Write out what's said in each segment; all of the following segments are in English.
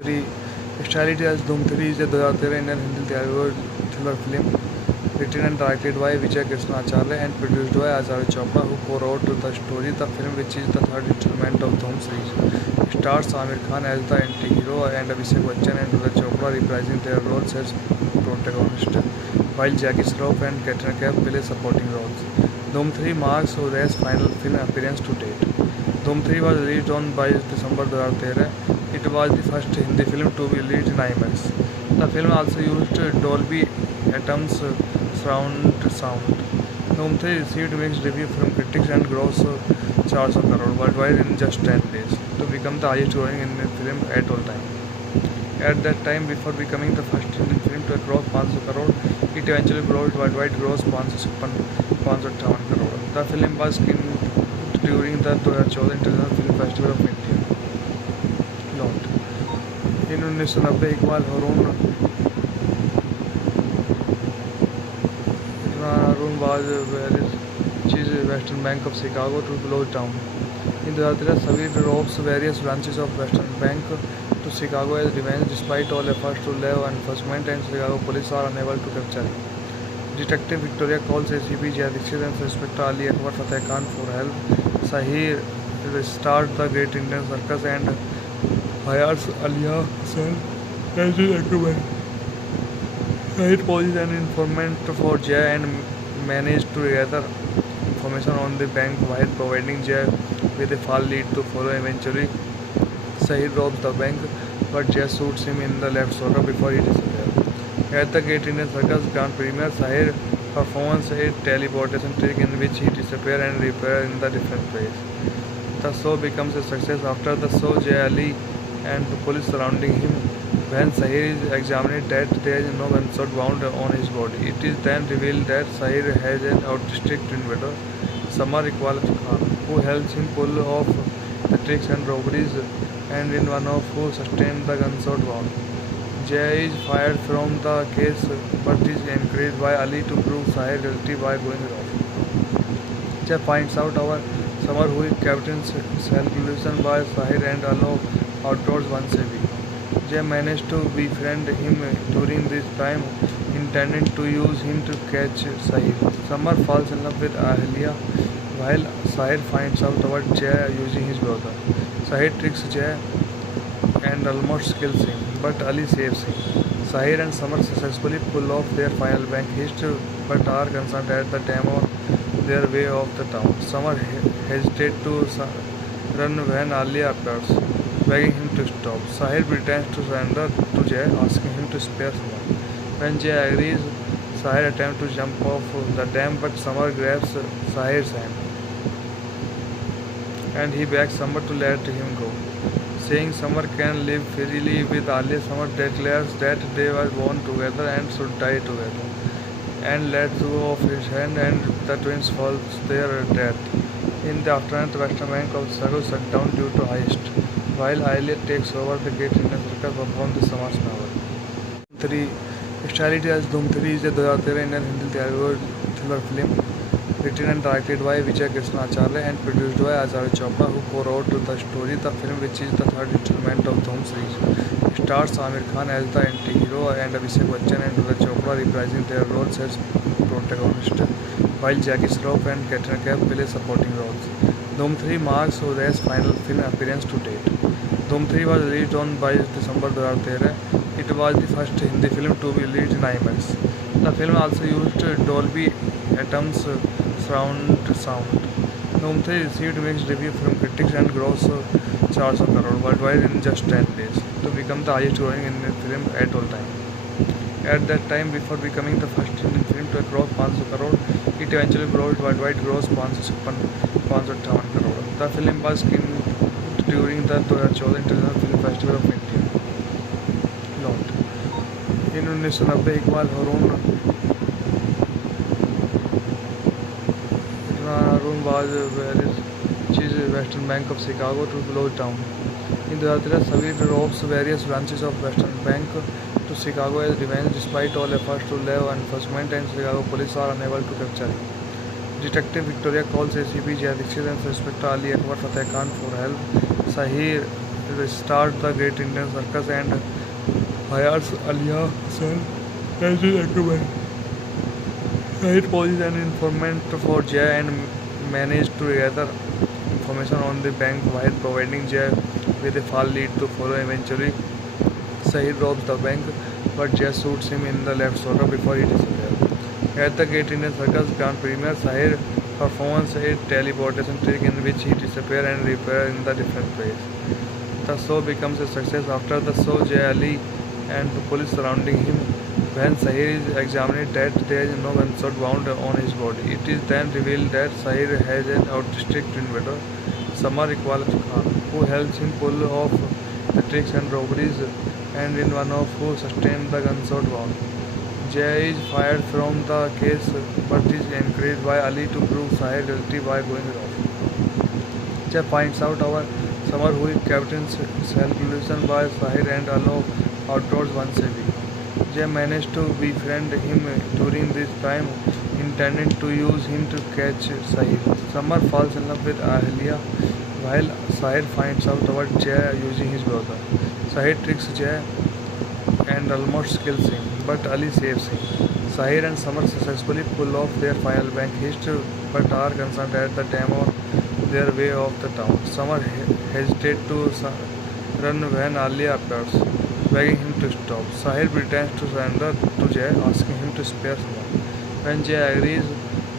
3. Started as Doom 3 is a 2013 Indian Hindi Telugu thriller film written and directed by Vijay Krishnacharya and produced by Acharya Chopra, who co-wrote the story. The film, which is the third installment of Doom series, stars Amir Khan as the anti-hero and Abhishek Bachchan and Acharya Chopra reprising their roles as protagonists, while Jackie Shroff and Katrina Kaif play supporting roles. Doom 3 marks Uday's final film appearance to date. Doom 3 was released on 22 December 2013. It was the first Hindi film to be released in IMAX. The film also used Dolby Atmos surround sound. Doom 3 received mixed reviews from critics and grossed 400 crore worldwide in just 10 days, to become the highest grossing Indian film at all time. At that time, before becoming the first Indian film to cross 500 crore, it eventually grossed worldwide gross 557 crore. The film was screened during the 2014 International Film Festival of India. Lot. In 1990 Iqbal Harun was various cheese Western Bank of Chicago to close down. In 2013, Savir robs various branches of Western Bank to Chicago as revenge, despite all efforts to leave enforcement, and Chicago police are unable to capture him. Detective Victoria calls ACP Jay Dixit and Inspector Ali Akbar Fateh Khan for help. Sahir restarts the Great Indian Circus and hires Alia Hussain as his recommend. Sahir poses an informant for Jay and manages to gather information on the bank while providing Jay with a false lead to follow. Eventually, Sahir robs the bank, but Jay shoots him in the left shoulder before he disappears. At the Great Indian Circus Grand Premiere, Sahir performs a teleportation trick in which he disappears and reappears in the different place. The show becomes a success. After the show, Jay Ali and the police surrounding him. When Sahir is examined, that there is no gunshot wound on his body. It is then revealed that Sahir has an autistic twin brother, Samar Iqbal Khan, who helps him pull off the tricks and robberies, and in one of who sustained the gunshot wound. Jay is fired from the case, but is encouraged by Ali to prove Sahir guilty by going off. Jay finds out our Samar, who is Captain Self-Illusion by Sahir and allow outdoors once a week. Jay managed to befriend him during this time, intending to use him to catch Sahir. Samar falls in love with Ahlia, while Sahir finds out about Jay using his brother. Sahir tricks Jay and almost kills him, but Ali saves him. Sahir and Samar successfully pull off their final bank heist, but are concerned at the time on their way off the town. Samar hesitates to run when Ali appears, begging him to stop. Sahir pretends to surrender to Jay, asking him to spare Samar. When Jay agrees, Sahir attempts to jump off the dam, but Samar grabs Sahir's hand, and he begs Samar to let him go. Saying Samar can live freely with Ali, Samar declares that they were born together and should die together, and lets go of his hand, and the twins fall their death. In the aftermath, Western Bank of Chicago shut down due to heist, while Elliot takes over the Great Indian Circus perform the Samar's novel. 3. Started as Doom 3 is a 2013 Indian Hindi Telugu thriller film written and directed by Vijay Krishnacharya and produced by Acharya Chopra, who co-wrote the story. The film, which is the third installment of Doom series, stars Amir Khan as the anti-hero and Abhishek Bachchan and Acharya Chopra reprising their roles as protagonists, while Jackie Shroff and Katrina Kaif play supporting roles. Doom 3 marks Uday's final film appearance to date. Doom 3 was released on 22 December 2013. It was the first Hindi film to be released in IMAX. The film also used Dolby Atmos surround sound. Doom 3 received mixed reviews from critics and grossed 400 crore worldwide in just 10 days, to become the highest grossing Indian film at all time. At that time, before becoming the first Indian film to cross 500 crore, it eventually grossed worldwide gross 557 crore. The film was screened during the 2014 International Film Festival of India. Lot. In 1990 Iqbal Harun was various cheese Western Bank of Chicago to close down. In 2013, Savir robs various branches of Western Bank to Chicago as revenge, despite all efforts to leave enforcement, and Chicago police are unable to capture him. Detective Victoria calls ACP Jay Dixit and Inspector Ali Akbar Fateh Khan for help. Sahir restart the Great Indian Circus and hires Alia Hassan as his recommend. It poses an informant for Jay and managed to gather information on the bank while providing Jay with a false lead to follow. Eventually, Sahir robs the bank, but Jay shoots him in the left shoulder before he disappears. At the Great Indian Circus Grand Premiere, Sahir performs a teleportation trick in which he disappears and reappears in the different place. The show becomes a success. After the show, Jay Ali and the police surrounding him. When Sahir is examined, that there is no gunshot wound on his body. It is then revealed that Sahir has an autistic twin brother, Samar Iqbal Khan, who helps him pull off the tricks and robberies, and in one of who sustained the gunshot wound. Jay is fired from the case, but is encouraged by Ali to prove Sahir guilty by going off. Jay finds out our Samar, who captains self-illusion by Sahir and allow outdoors once a week. Jay managed to befriend him during this time, intending to use him to catch Sahir. Samar falls in love with Ahlia, while Sahir finds out about Jay using his brother. Sahir tricks Jay and almost kills him, but Ali saves him. Sahir and Samar successfully pull off their final bank heist, but are concerned at the time of their way off the town. Samar hesitates to run when Alia appears, begging him to stop. Sahir pretends to surrender to Jay, asking him to spare Samar. When Jay agrees,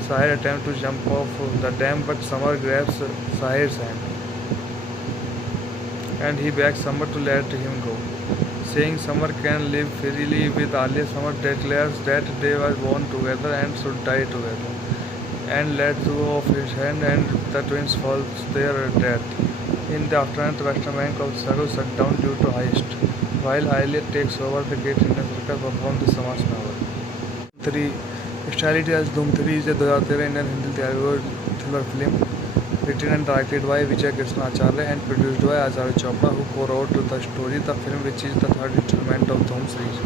Sahir attempts to jump off the dam, but Samar grabs Sahir's hand, and he begs Samar to let him go. Saying Samar can live freely with Alia, Samar declares that they were born together and should die together, and lets go of his hand, and the twins fall their death. In the aftermath, the western bank of Chicago shut down due to heist, while Alia takes over the Great Indian Circus perform the Samar's novel. 3. Stylity as Dhoom 3 is a 2013 Indian Hindi Telugu thriller film written and directed by Vijay Krishna Acharya and produced by Acharya Chopra, who co-wrote the story. The film, which is the third installment of Dhoom series,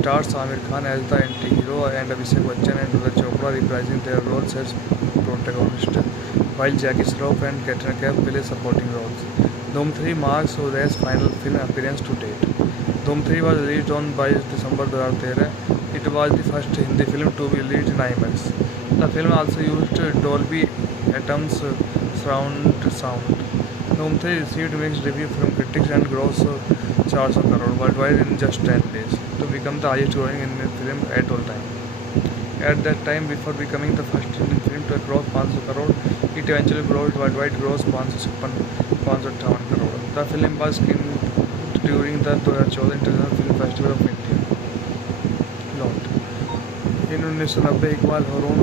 stars Amir Khan as the anti-hero and Abhishek Bachchan and Acharya Chopra reprising their roles as protagonists, while Jackie Shroff and Katrina Kaif play supporting roles. Dhoom 3 marks Udaya's final film appearance to date. Dhoom 3 was released on 22 December 2013. It was the first Hindi film to be released in IMAX. The film also used Dolby Atmos surround sound. Dhoom 3 received mixed reviews from critics and grossed 400 crore worldwide in just 10 days, to become the highest grossing Indian film at all time. At that time, before becoming the first Indian film to cross 500 crore, it eventually grossed worldwide gross 558 crore. The film was screened during the 2014 International Film Festival of India. Note: in 1990, Iqbal Harun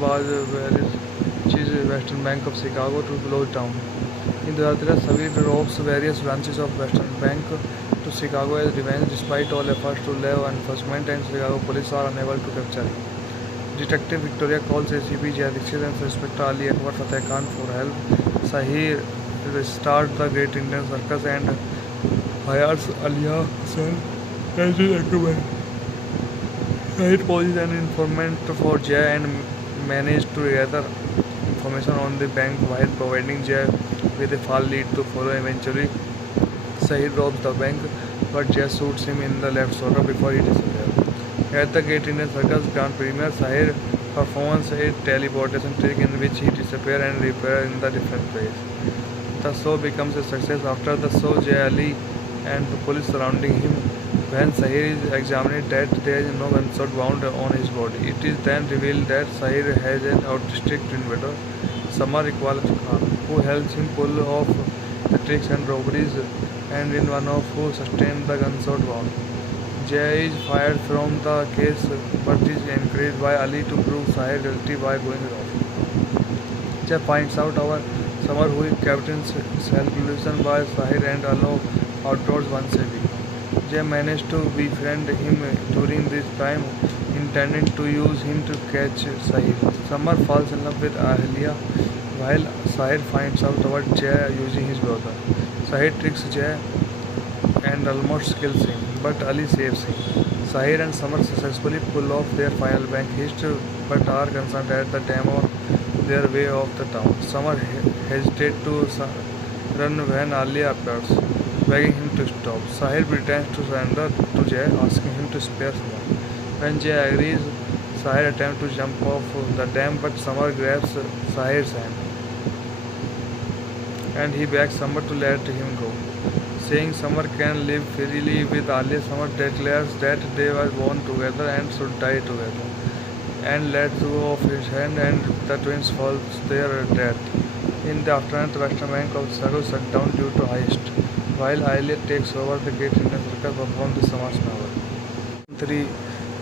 was which is Western Bank of Chicago to close down. In 2013, Savir robs various branches of Western Bank to Chicago as revenge, despite all efforts to law enforcement and Chicago police are unable to capture him. Detective Victoria calls ACP Jay Dixit and Inspector Ali Akbar Fateh Khan for help. Sahir restarts the Great Indian Circus and hires Alia Hassan as his recommend. It poses an informant for Jay and managed to gather information on the bank while providing Jay with a false lead to follow. Eventually, Sahir robs the bank, but Jay shoots him in the left shoulder before he disappears. At the Great Indian Circus Grand Premiere, Sahir performs a teleportation trick in which he disappears and reappears in the different place. The show becomes a success. After the show, Jay Ali and the police surrounding him. When Sahir is examined, that there is no gunshot wound on his body. It is then revealed that Sahir has an autistic twin brother, Samar Iqbal Khan, who helps him pull off the tricks and robberies, and in one of who sustained the gunshot wound. Jay is fired from the case, but is encouraged by Ali to prove Sahir guilty by going off. Jay finds out our Samar, who captains self-illusion by Sahir and allow outdoors once a week. Jay managed to befriend him during this time, intending to use him to catch Sahir. Samar falls in love with Ahlia, while Sahir finds out about Jay using his brother. Sahir tricks Jay and almost kills him, but Ali saves him. Sahir and Samar successfully pull off their final bank heist, but are concerned at the time of their way off the town. Summer hesitates to run when Alia appears, begging him to stop. Sahir pretends to surrender to Jay, asking him to spare Summer. When Jay agrees, Sahir attempts to jump off the dam, but Summer grabs Sahir's hand and he begs Summer to let him go. Saying Summer can live freely with Alia, Summer declares that they were born together and should die together, and lets go of his hand, and the twins fall to their death. In the afternoon, the western bank of Chicago shut down due to heist, while Alia takes over the Great Indian Circus perform the Sama's novel. 3.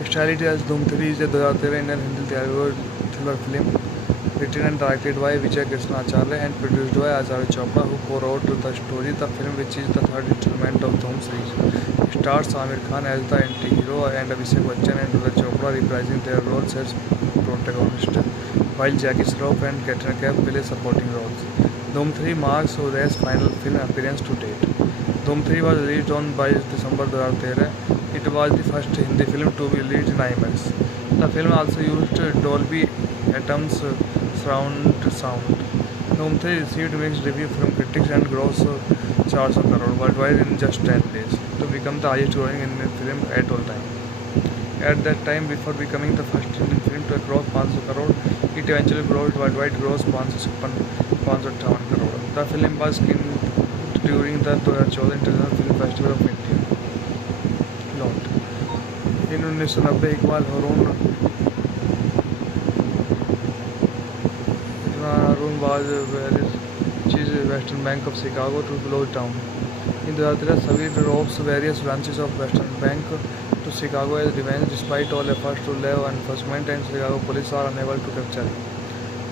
Stylity as Doom 3 is a 2013 Indian Hindi Telugu thriller film written and directed by Vijay Krishna Acharya and produced by Acharya Chopra, who co-wrote the story. The film, which is the third installment of Dhoom series, stars Amir Khan as the anti-hero and Abhishek Bachchan and Acharya Chopra reprising their roles as protagonists, while Jackie Shroff and Katrina Kaif play supporting roles. Dhoom 3 marks Uday's final film appearance to date. Dhoom 3 was released on 22 December 2013. It was the first Hindi film to be released in IMAX. The film also used Dolby Atmos surround sound. Dhoom 3 received mixed reviews from critics and grossed 400 crore worldwide in just 10 days to become the highest grossing Indian film at all time. At that time, before becoming the first Indian film to cross 500 crore, it eventually grossed worldwide gross 557 crore. The film was screened during the 2014 International Film Festival of India. Note: in 1990 Iqbal Harun was very Western Bank of Chicago to close down. In 2013, Savir robs various branches of Western Bank to Chicago as revenge, despite all efforts to lay enforcement, and Chicago police are unable to capture him.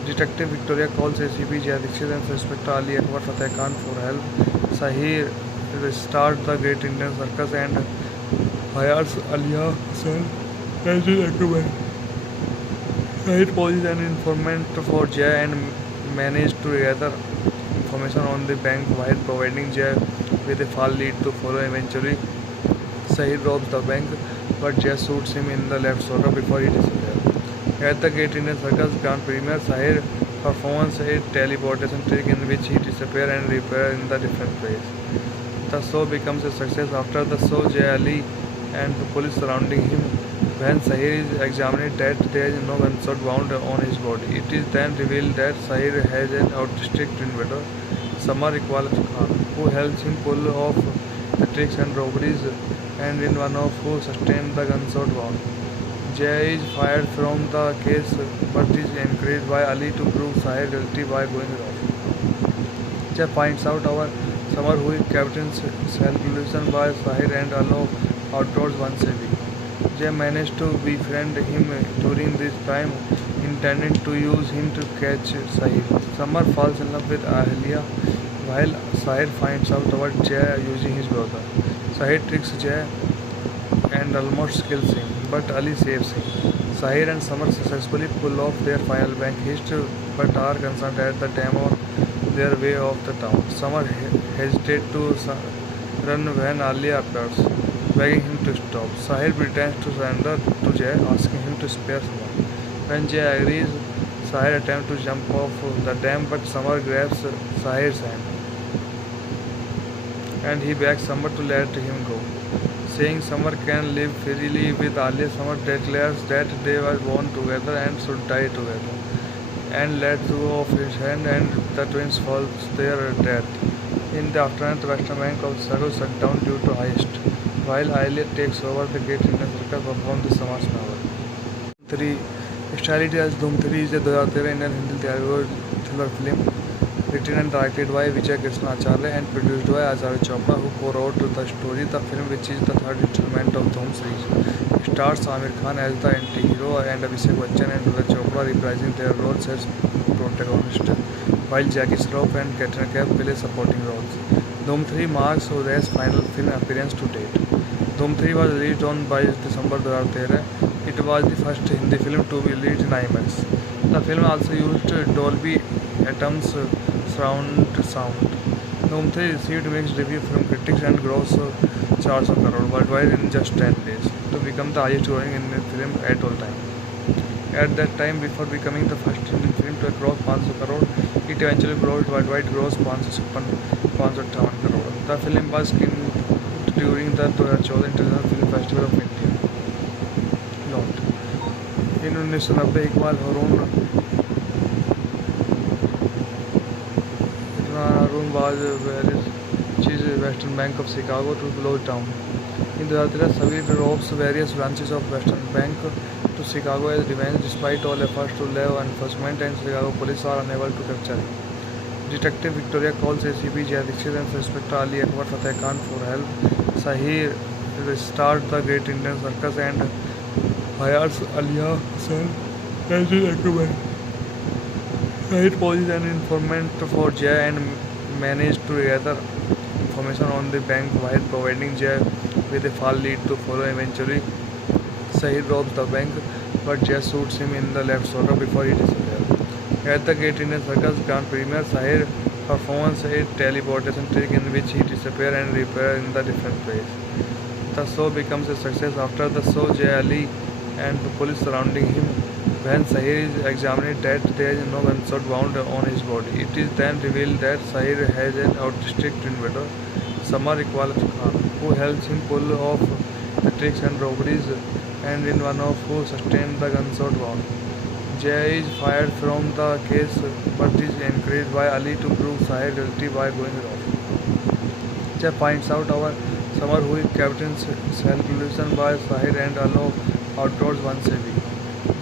Detective Victoria calls ACP Jay Dixit and Inspector Ali Akbar Fateh Khan for help. Sahir restarts the Great Indian Circus and hires Alia Hussain as his recommend. Sahir poses an informant for Jay and manages to gather information on the bank while providing Jay with a false lead to follow. Eventually, Sahir robs the bank, but Jay shoots him in the left shoulder before he disappears. At the Great Indian Circus Grand Premiere, Sahir performs a teleportation trick in which he disappears and reappears in the different place. The show becomes a success. After the show, Jay Ali and the police surrounding him. When Sahir is examined, that there is no gunshot wound on his body. It is then revealed that Sahir has an autistic twin brother, Samar Iqbal Khan, who helps him pull off the tricks and robberies, and in one of who sustained the gunshot wound. Jay is fired from the case, but is encouraged by Ali to prove Sahir guilty by going off. Jay finds out our Samar, who is Captain Self-Illusion by Sahir and allow outdoors once a week. Jay managed to befriend him during this time, intending to use him to catch Sahir. Samar falls in love with Alia, while Sahir finds out about Jay using his brother. Sahir tricks Jay and almost kills him, but Ali saves him. Sahir and Samar successfully pull off their final bank heist, but are concerned at the time on their way off the town. Samar hesitates to run when Alia appears, begging him to stop. Sahir pretends to surrender to Jay, asking him to spare Samar. When Jay agrees, Sahir attempts to jump off the dam, but Samar grabs Sahir's hand and he begs Samar to let him go. Saying Samar can live freely with Alia, Samar declares that they were born together and should die together, and lets go of his hand, and the twins fall to their death. In the afternoon, the western bank of Chicago shut down due to heist, while Alia takes over the Great Indian Circus perform the Sama's novel. 3. Stylity as Dhoom 3 is a 2013 Indian Hindi Telugu thriller film written and directed by Vijay Krishna Acharya and produced by Acharya Chopra, who co-wrote the story. The film, which is the third installment of Dhoom series, stars Amir Khan as the anti-hero and Abhishek Bachchan and Acharya Chopra reprising their roles as protagonists, while Jackie Shroff and Katrina Kaif play supporting roles. Dhoom 3 marks Uday's final film appearance to date. Dhoom 3 was released on 22 December 2013. It was the first Hindi film to be released in IMAX. The film also used Dolby Atmos surround sound. Dhoom 3 received mixed reviews from critics and grossed 400 crore worldwide in just 10 days to become the highest grossing Indian film at all time. At that time, before becoming the first Indian film to cross 500 crore, it eventually brought worldwide gross 557 crore. The film was screened during the 2014 International Film Festival of India. Lot. In 1990 Iqbal Harun was where is Western Bank of Chicago to close down. In 2013, Savir robs various branches of Western Bank to Chicago as revenge despite all efforts to law enforcement and Chicago police are unable to capture him. Detective Victoria calls ACP Jay Dixit and Inspector Ali Akbar Fateh Khan for help. Sahir restarts the Great Indian Circus and hires Alia Hussain as his recommend. Sahir poses an informant for Jay and manages to gather information on the bank while providing Jay with a false lead to follow. Eventually, Sahir robs the bank, but Jay shoots him in the left shoulder before he disappears. At the Great Indian Circus Grand Premiere, Sahir performs a teleportation trick in which he disappears and reappears in the different place. The show becomes a success. After the show, Jay Ali and the police surrounding him. When Sahir is examined, that there is no gunshot wound on his body. It is then revealed that Sahir has an autistic twin brother, Samar Iqbal Khan, who helps him pull off the tricks and robberies, and in one of who sustained the gunshot wound. Jay is fired from the case, but is encouraged by Ali to prove Sahir guilty by going off. Jay finds out our Samar, who is captain's self-illusion by Sahir and allow outdoors once a week.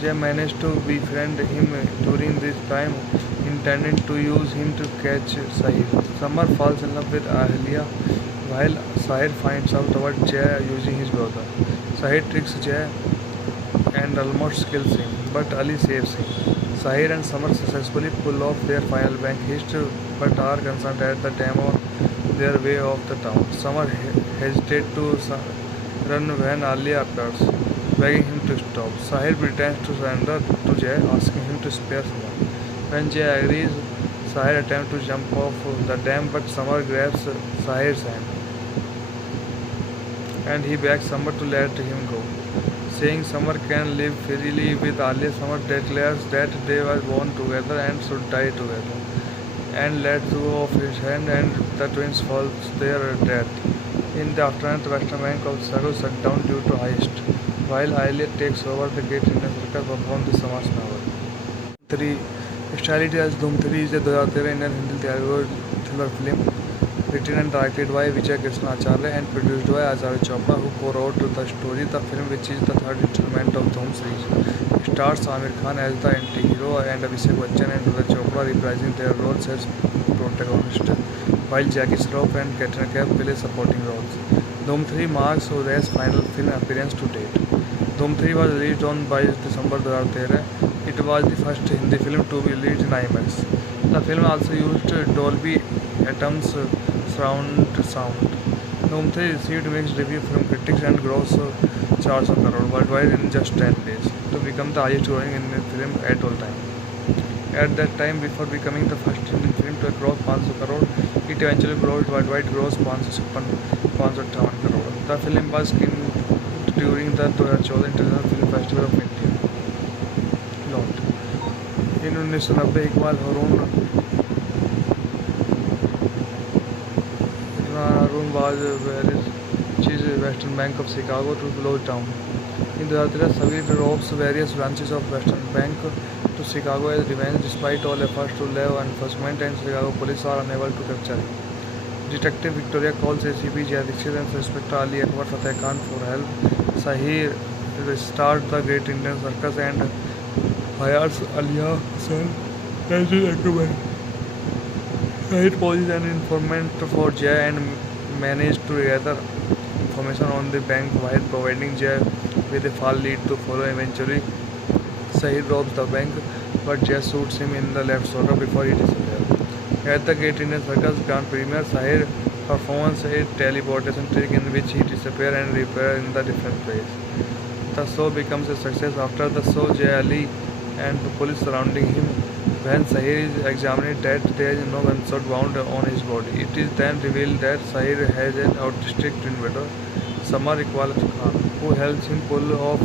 Jay managed to befriend him during this time, intending to use him to catch Sahir. Samar falls in love with Ahlia, while Sahir finds out about Jay using his brother. Sahir tricks Jay and almost kills him, but Ali saves him. Sahir and Samar successfully pull off their final bank heist, but are concerned at the time of their way off the town. Samar hesitates to run when Alia appears, begging him to stop. Sahir pretends to surrender to Jay, asking him to spare Samar. When Jay agrees, Sahir attempts to jump off the dam, but Samar grabs Sahir's hand, and he begs Samar to let him go. Saying Samar can live freely with Alia, Samar declares that they were born together and should die together, and lets go of his hand, and the twins fall their death. In the aftermath, Western Bank of Chicago shut down due to heist, while Alia takes over the Great Indian Circus perform the Samar's novel. 3. Styled as Dhoom 3 is a 2013 Indian Hindi Telugu thriller film written and directed by Vijay Krishna Acharya and produced by Acharya Chopra, who co-wrote the story. The film, which is the third installment of Dhoom series, stars Amir Khan as the anti-hero and Abhishek Bachchan and Acharya Chopra reprising their roles as protagonists, while Jackie Shroff and Katrina Kaif play supporting roles. Dhoom 3 marks Udaya's final film appearance to date. Dhoom 3 was released on 22 December 2013. It was the first Hindi film to be released in IMAX. The film also used Dolby Atmos surround sound. Dhoom 3 received mixed reviews from critics and grossed 400 crore worldwide in just 10 days, to become the highest grossing Indian film at all time. At that time, before becoming the first Indian film to cross 500 crore, it eventually brought worldwide gross 557 crore. The film was screened during the 2014 International Film Festival of India. Lot. In 1990, Iqbal Harun was where is Western Bank of Chicago to close down. In 2013, Savir robs various branches of Western Bank to Chicago as revenge despite all efforts to law enforcement and Chicago police are unable to capture him. Detective Victoria calls ACP Jay Dixit and Inspector Ali Akbar Fateh Khan for help. Sahir restarts the Great Indian Circus and hires Alia Hussain as his recommend. Sahir poses an informant for Jay and manages to gather information on the bank while providing Jay with a false lead to follow. Eventually, Sahir robs the bank, but Jay shoots him in the left shoulder before he disappears. At the Great Indian Circus Grand Premiere, Sahir performs a teleportation trick in which he disappears and reappears in the different place. The show becomes a success. After the show, Jay Ali and the police surrounding him. When Sahir is examined, that there is no gunshot wound on his body. It is then revealed that Sahir has an autistic twin brother, Samar Iqbal Khan, who helps him pull off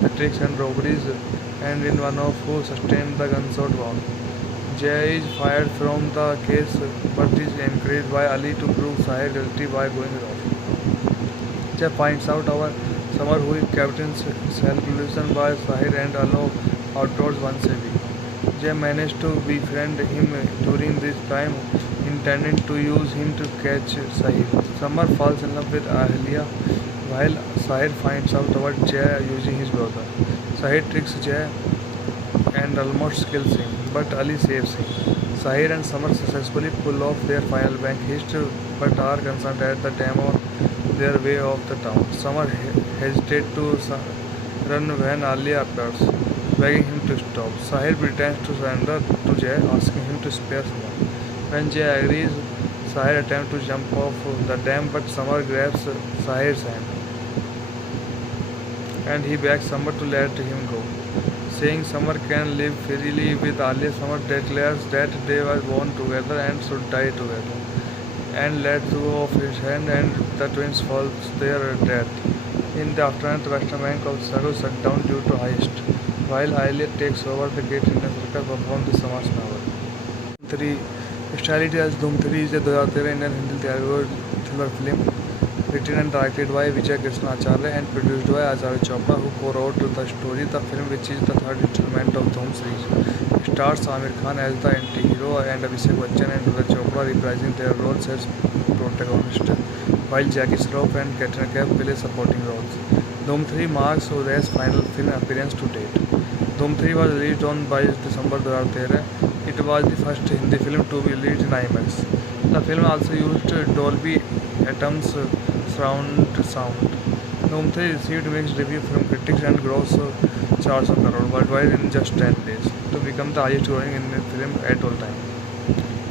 the tricks and robberies, and in one of who sustained the gunshot wound. Jay is fired from the case but is encouraged by Ali to prove Sahir guilty by going off. Jay finds out our Summer who captains self-illusion by Sahir and allow outdoors once a week. Jay managed to befriend him during this time, intending to use him to catch Sahir. Summer falls in love with Ahliya while Sahir finds out about Jay using his brother. Sahir tricks Jay and almost kills him, but Ali saves him. Sahir and Summer successfully pull off their final bank heist, but are concerned at the time on their way off the town. Summer hesitates to run when Alia appears, begging him to stop. Sahir pretends to surrender to Jay, asking him to spare Summer. When Jay agrees, Sahir attempts to jump off the dam, but Summer grabs Sahir's hand and he begs Summer to let him go. Saying Summer can live freely with Alia, Summer declares that they were born together and should die together, and lets go of his hand, and the twins fall their death. In the aftermath, Western Bank of Chicago shut down due to heist, while Alia takes over the Great Indian Circus perform the Sama's novel. 3. Speciality as Doom 3 is a 2013 Indian Hindi Telugu thriller film written and directed by Vijay Krishna Acharya and produced by Acharya Chopra, who co-wrote the story. The film, which is the third installment of Dhoom series, stars Amir Khan as the anti-hero and Abhishek Bachchan and Acharya Chopra reprising their roles as protagonists, while Jackie Shroff and Katrina Kaif play supporting roles. Dhoom 3 marks Uday's final film appearance to date. Dhoom 3 was released on 22 December 2013. It was the first Hindi film to be released in IMAX. The film also used Dolby Atmos surround sound. Dhoom 3 received mixed reviews from critics and grossed 400 crore worldwide in just 10 days, to become the highest grossing Indian film at all time.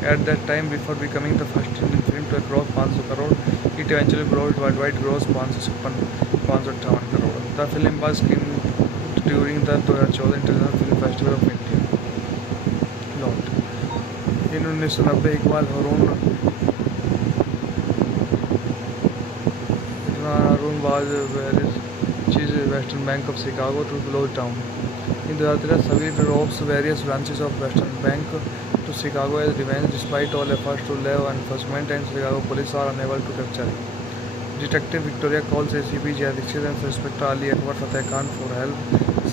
At that time, before becoming the first Indian film to cross 500 crore, it eventually grossed worldwide gross 557 crore. The film was screened during the 2014 International Film Festival of India. Note: in 1990 Iqbal Harun was where Western Bank of Chicago to close down. In 2013, Savir robs various branches of Western Bank to Chicago as revenge, despite all efforts to law enforcement and Chicago police are unable to capture him. Detective Victoria calls ACP Jay Dixit and Inspector Ali Akbar Fateh Khan for help.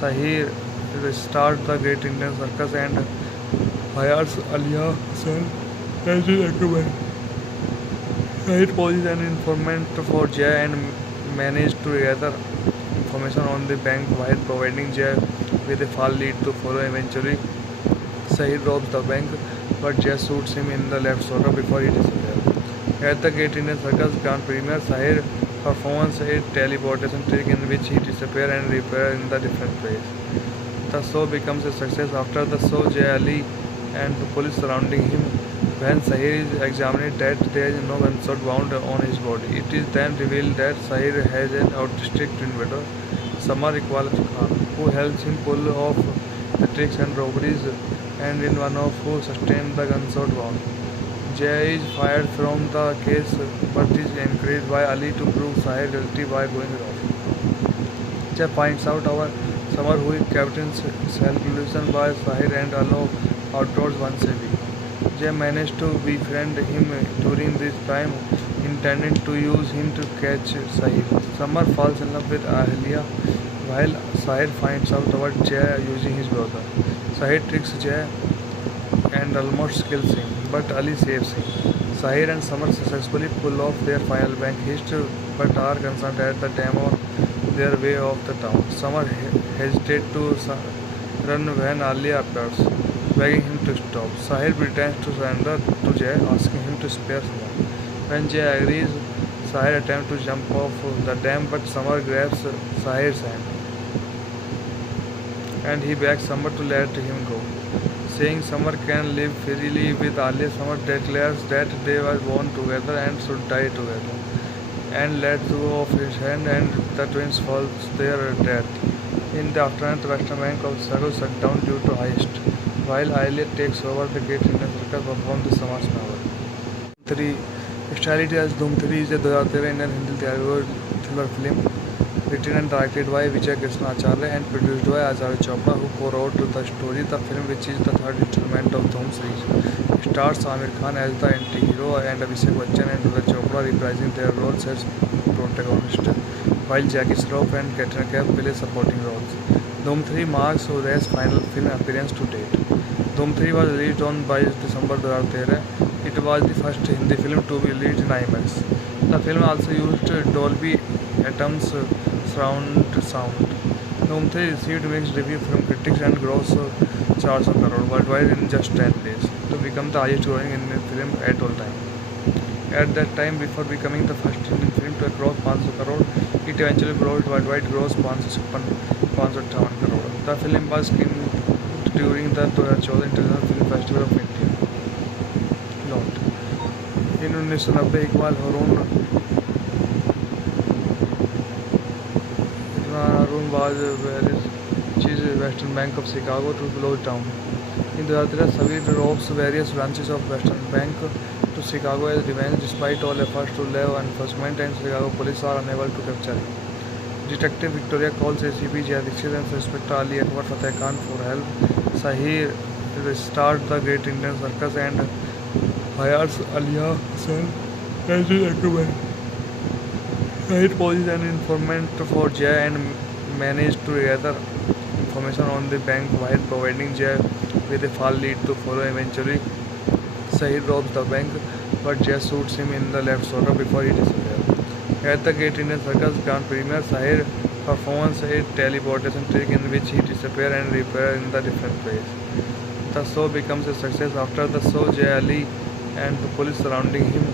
Sahir restarts the Great Indian Circus and hires Alia Hussain as his recommend. Sahir poses an informant for Jay and manages to gather information on the bank while providing Jay with a false lead to follow. Eventually, Sahir robs the bank, but Jay shoots him in the left shoulder before he disappears. At the Great Indian Circus Grand Premiere, Sahir performs a teleportation trick in which he disappears and reappears in the different place. The show becomes a success. After the show, Jay, Ali and the police surrounding him. When Sahir is examined, that there is no gunshot wound on his body. It is then revealed that Sahir has an autistic twin brother, Samar Iqbal Khan, who helps him pull off the tricks and robberies, and in one of who sustained the gunshot wound. Jay is fired from the case but is encouraged by Ali to prove Sahir guilty by going off. Jay finds out our Summer who captains self-illusion by Sahir and allow outdoors once a week. Jay managed to befriend him during this time, intending to use him to catch Sahir. Summer falls in love with Ahliya while Sahir finds out about Jay using his brother. Sahir tricks Jay and almost kills him, but Ali saves him. Sahir and Summer successfully pull off their final bank heist, but are concerned at the time on their way off the town. Summer hesitates to run when Alia appears, begging him to stop. Sahir pretends to surrender to Jay, asking him to spare Summer. When Jay agrees, Sahir attempts to jump off the dam, but Summer grabs Sahir's hand and he begs Summer to let him go. Saying Summer can live freely with Alia, Summer declares that they were born together and should die together, and lets go of his hand, and the twins fall their death. In the aftermath, Western Bank of Chicago shut down due to heist, while Alia takes over the Great Indian Circus perform the Sama's novel. 3. Speciality as Dhoom 3 is a 2013 Indian Hindi Telugu thriller film written and directed by Vijay Krishna Acharya and produced by Acharya Chopra, who co-wrote the story. The film, which is the third installment of Dhoom series, stars Amir Khan as the anti-hero and Abhishek Bachchan and Acharya Chopra reprising their roles as protagonists, while Jackie Shroff and Katrina Kaif play supporting roles. Dhoom 3 marks Udaya's final film appearance to date. Dhoom 3 was released on 22 December 2013. It was the first Hindi film to be released in IMAX. The film also used Dolby Atmos surround sound. Dhoom 3 received mixed reviews from critics and grossed 400 crore worldwide in just 10 days, to become the highest grossing Indian film at all time. At that time, before becoming the first Indian film to cross 500 crore, it eventually grossed worldwide gross 558 crore. The film was screened during the 2014 International Film Festival of India. Note: in 1990 Iqbal Harun was chief Western Bank of Chicago to close down. In 2013, Savir robs various branches of Western Bank to Chicago as revenge, despite all efforts to leave enforcement, and Chicago police are unable to capture him. Detective Victoria calls ACP Jay Dixit and Inspector Ali Akbar Fateh Khan for help. Sahir restarts the Great Indian Circus and hires Alia Hussain as his recommend. Sahir poses an informant for Jay and manages to gather information on the bank while providing Jay with a false lead to follow. Eventually, Sahir robs the bank, but Jay shoots him in the left shoulder before he disappears. At the Great Indian Circus Grand Premiere, Sahir performs a teleportation trick in which he disappears and reappears in the different place. The show becomes a success. After the show, Jay Ali and the police surrounding him.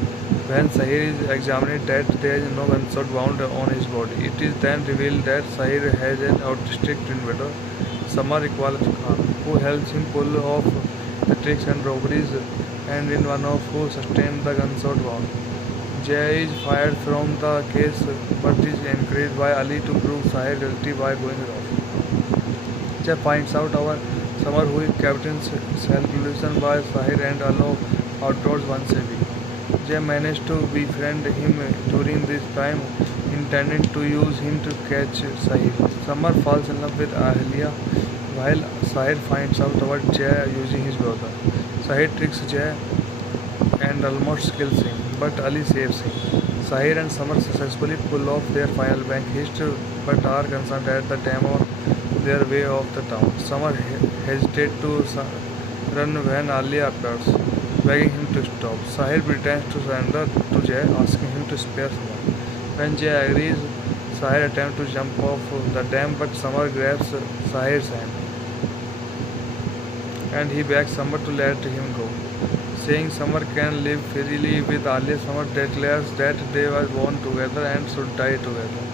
When Sahir is examined, that there is no gunshot wound on his body. It is then revealed that Sahir has an autistic twin brother, Samar Iqbal Khan, who helps him pull off the tricks and robberies, and in one of who sustained the gunshot wound. Jay is fired from the case, but is encouraged by Ali to prove Sahir guilty by going off. Jay finds out our Samar, who is Captain Self-Illusion by Sahir and allow outdoors once a week. Jay managed to befriend him during this time, intending to use him to catch Sahir. Samar falls in love with Ahlia, while Sahir finds out about Jay using his brother. Sahir tricks Jay and almost kills him, but Ali saves him. Sahir and Samar successfully pull off their final bank heist, but are concerned at the time on their way off the town. Samar hesitates to run when Alia appears, begging him to stop. Sahir pretends to surrender to Jay, asking him to spare Samar. When Jay agrees, Sahir attempts to jump off the dam, but Samar grabs Sahir's hand, and he begs Samar to let him go. Saying Samar can live freely with Alia, Samar declares that they were born together and should die together,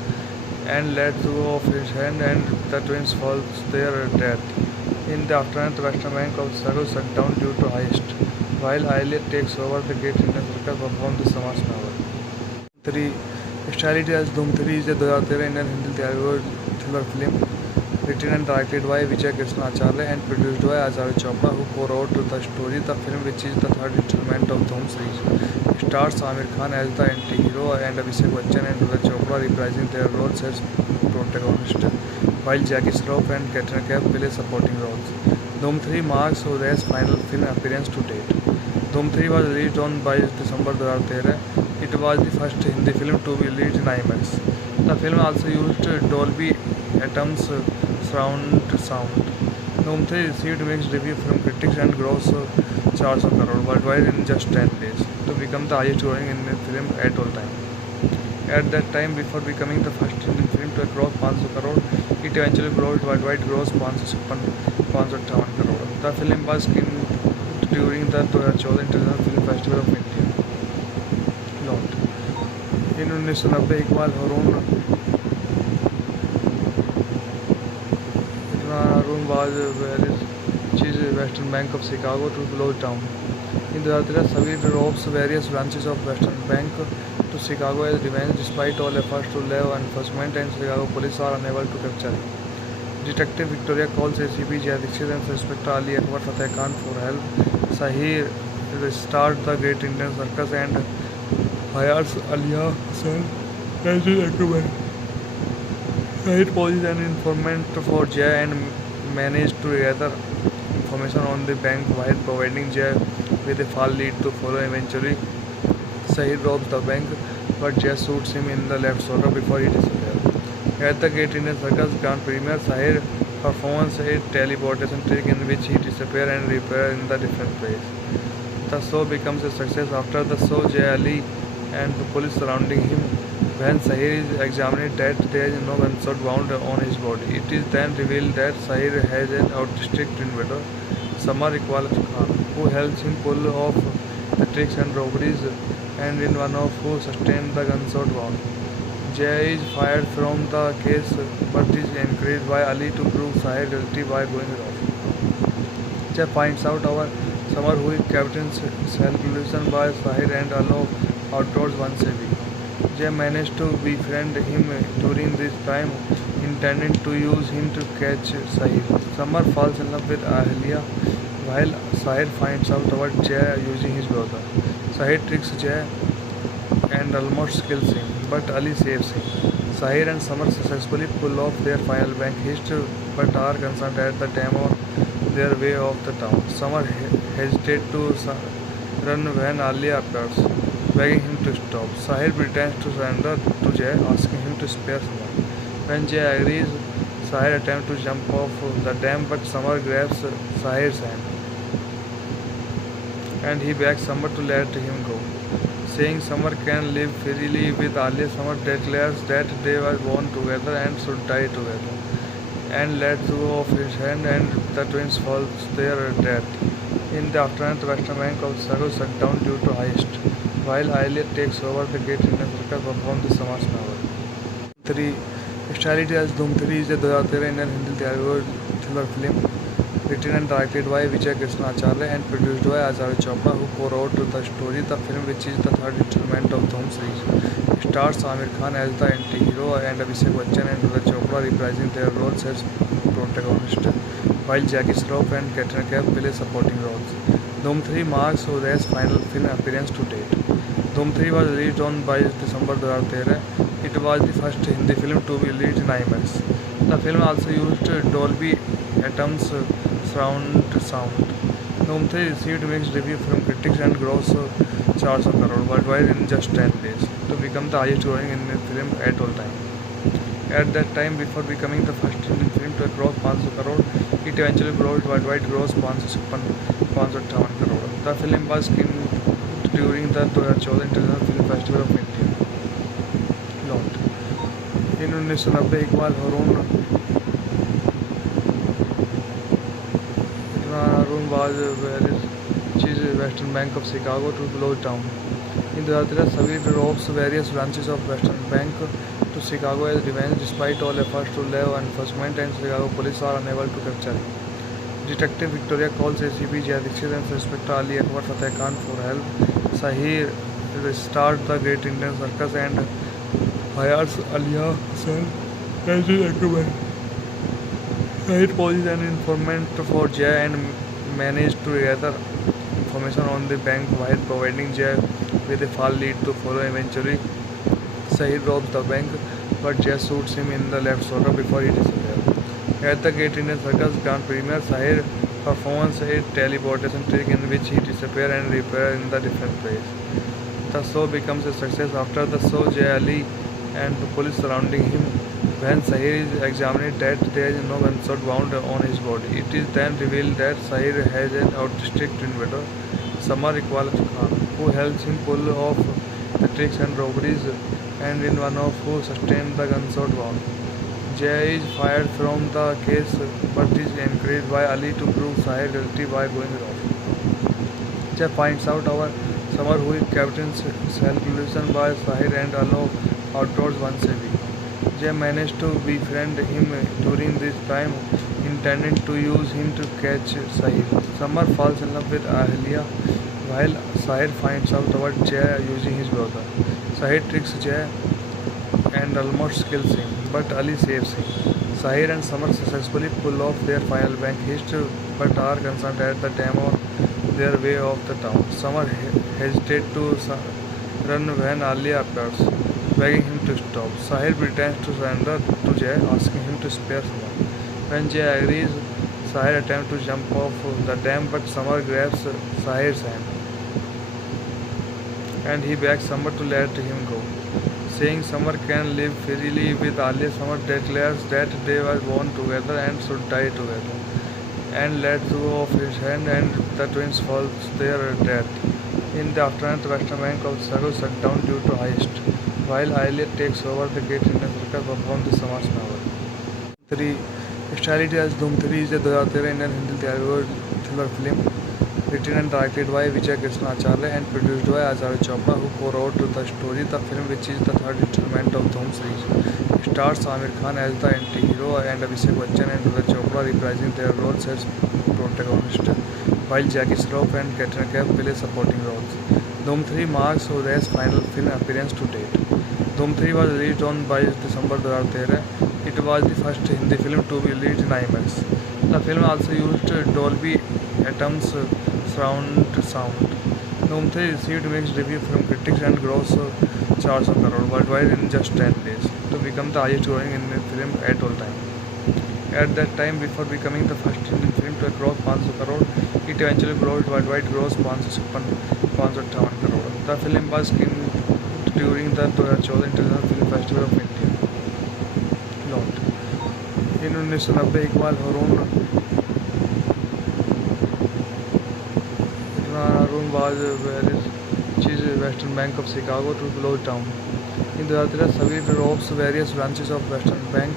and lets go of his hand, and the twins fall their death. In the aftermath, the Western Bank of Chicago shut down due to heist, while Alia takes over the Great Indian Circus performs the Samar's novel. 3. Starred as Dhoom 3 is a 2013 Indian Hindi thriller film written and directed by Vijay Krishna Acharya and produced by Acharya Chopra, who co-wrote the story. The film, which is the third installment of Dhoom series, stars Amir Khan as the anti-hero and Abhishek Bachchan and Acharya Chopra reprising their roles as protagonists, while Jackie Shroff and Katrina Kaif play supporting roles. Dhoom 3 marks Udaya's final film appearance to date. Dhoom 3 was released on 22 December 2013. It was the first Hindi film to be released in IMAX. The film also used Dolby Atmos surround sound. Dhoom 3 received mixed reviews from critics and grossed 400 crore worldwide in just 10 days, to become the highest grossing Indian film at all time. At that time, before becoming the first Indian film to cross 500 crore, it eventually grossed worldwide gross 558 crore. The film was screened during the 2014 International Film Festival of India. Note: in 1990 Iqbal Harun was chief Western Bank of Chicago to close down. In 2013, Savir robs various branches of Western Bank to Chicago as revenge, despite all efforts to leave enforcement, and Chicago police are unable to capture him. Detective Victoria calls ACP Jay Dixit and Inspector Ali Akbar Fateh Khan for help. Sahir restarts the Great Indian Circus and hires Alia Hussain as his recommend. It poses an informant for Jay and managed to gather information on the bank while providing Jay with a false lead to follow. Eventually, Sahir robs the bank, but Jay shoots him in the left shoulder before he disappears. At the Great Indian Circus Grand Premiere, Sahir performs a teleportation trick in which he disappears and reappears in the different place. The show becomes a success. After the show, Jay Ali and the police surrounding him. When Sahir is examined, that there is no gunshot wound on his body. It is then revealed that Sahir has an autistic twin brother, Samar Iqbal Khan, who helps him pull off the tricks and robberies, and in one of who sustained the gunshot wound. Jay is fired from the case, but is encouraged by Ali to prove Sahir guilty by going off. Jay finds out our Samar, who captains self-illusion by Sahir and allow outdoors once a week. Jay managed to befriend him during this time, intending to use him to catch Sahir. Samar falls in love with Ahlia, while Sahir finds out about Jay using his brother. Sahir tricks Jay and almost kills him, but Ali saves him. Sahir and Samar successfully pull off their final bank heist, but are concerned at the time of their way off the town. Samar hesitates to run when Alia appears, begging him to stop. Sahir pretends to surrender to Jay, asking him to spare Samar. When Jay agrees, Sahir attempts to jump off the dam, but Samar grabs Sahir's hand and he begs Samar to let him go. Saying Samar can live freely with Alia, Samar declares that they were born together and should die together, and lets go of his hand, and the twins fall to their death. In the aftermath, the Western Bank of Chicago shut down due to heist, while Alia takes over the Great Indian Circus perform the Samar's novel. 3. Styled as Dhoom 3 is a 2013 Indian Hindi Telugu thriller film written and directed by Vijay Krishna Acharya and produced by Acharya Chopra, who co-wrote the story. The film, which is the third installment of Dhoom series, stars Amir Khan as the anti-hero and Abhishek Bachchan and Acharya Chopra reprising their roles as protagonists, while Jackie Shroff and Katrina Kaif play supporting roles. Dhoom 3 marks Uday's final film appearance to date. Dhoom 3 was released on 22 December 2013. It was the first Hindi film to be released in IMAX. The film also used Dolby Atmos surround sound. Dhoom 3 received mixed reviews from critics and grossed 400 crore worldwide in just 10 days, to become the highest grossing Indian film at all time. At that time, before becoming the first Indian film to cross 500 crore, it eventually grossed worldwide gross 558 crore. The film was screened during the 2014 International Film Festival of India. Lot. In 1990, Iqbal Harun was which is Western Bank of Chicago to close down. In 2013, Savir robs various branches of Western Bank to Chicago as revenge, despite all efforts to law enforcement, and Chicago police are unable to capture him. Detective Victoria calls ACP Jay Dixit and Inspector Ali Akbar Fateh Khan for help. Sahir restarts the Great Indian Circus and hires Alia Hussain as his recommend. Sahir poses an informant for Jay and managed to gather information on the bank while providing Jay with a false lead to follow. Eventually, Sahir robs the bank, but Jay shoots him in the left shoulder before he disappears. At the Great Indian Circus Grand Premiere, Sahir performs a teleportation trick in which he disappears and reappears in the different place. The show becomes a success. After the show, Jay Ali and the police surrounding him. When Sahir is examined, that there is no gunshot wound on his body. It is then revealed that Sahir has an autistic twin brother, Samar Iqbal Khan, who helps him pull off the tricks and robberies, and in one of who sustained the gunshot wound. Jay is fired from the case, but is encouraged by Ali to prove Sahir guilty by going off. Jay finds out our Samar, who captains self-illusion by Sahir and allow outdoors once a week. Jay managed to befriend him during this time, intending to use him to catch Sahir. Samar falls in love with Ahlia, while Sahir finds out about Jay using his brother. Sahir tricks Jay and almost kills him, but Ali saves him. Sahir and Samar successfully pull off their final bank heist, but are concerned at the time of their way off the town. Samar hesitates to run when Alia appears, begging him to stop. Sahir pretends to surrender to Jay, asking him to spare someone. When Jay agrees, Sahir attempts to jump off the dam, but Samar grabs Sahir's hand and he begs Samar to let him go. Saying Samar can live freely with Alia, Samar declares that they were born together and should die together, and lets go of his hand, and the twins fall their death. In the aftermath, Western Bank of Chicago shut down due to heist, while Alia takes over the Great Indian Circus perform the Samar's power. 3. Speciality as Doom 3 is a 2013 Indian Hindi Telugu thriller film written and directed by Vijay Krishna Acharya and produced by Acharya Chopra, who co-wrote the story. The film, which is the third installment of Doom series, stars Amir Khan as the anti-hero and Abhishek Bachchan and Acharya Chopra reprising their roles as protagonists, while Jackie Shroff and Katrina Kaif play supporting roles. Doom 3 marks Uday's final film appearance to date. Doom 3 was released on 22 December 2013. It was the first Hindi film to be released in IMAX. The film also used Dolby Atmos surround sound. Doom 3 received mixed reviews from critics and grossed 400 crore worldwide in just 10 days to become the highest grossing Indian film at all time. At that time, before becoming the first Indian film to cross 500 crore, it eventually grossed worldwide gross 557 crore. The film was screened during the 2014 International Film Festival of India. Note: in 1990 Iqbal Harun was which is Western Bank of Chicago to close down. In 2013, Savir robs various branches of Western Bank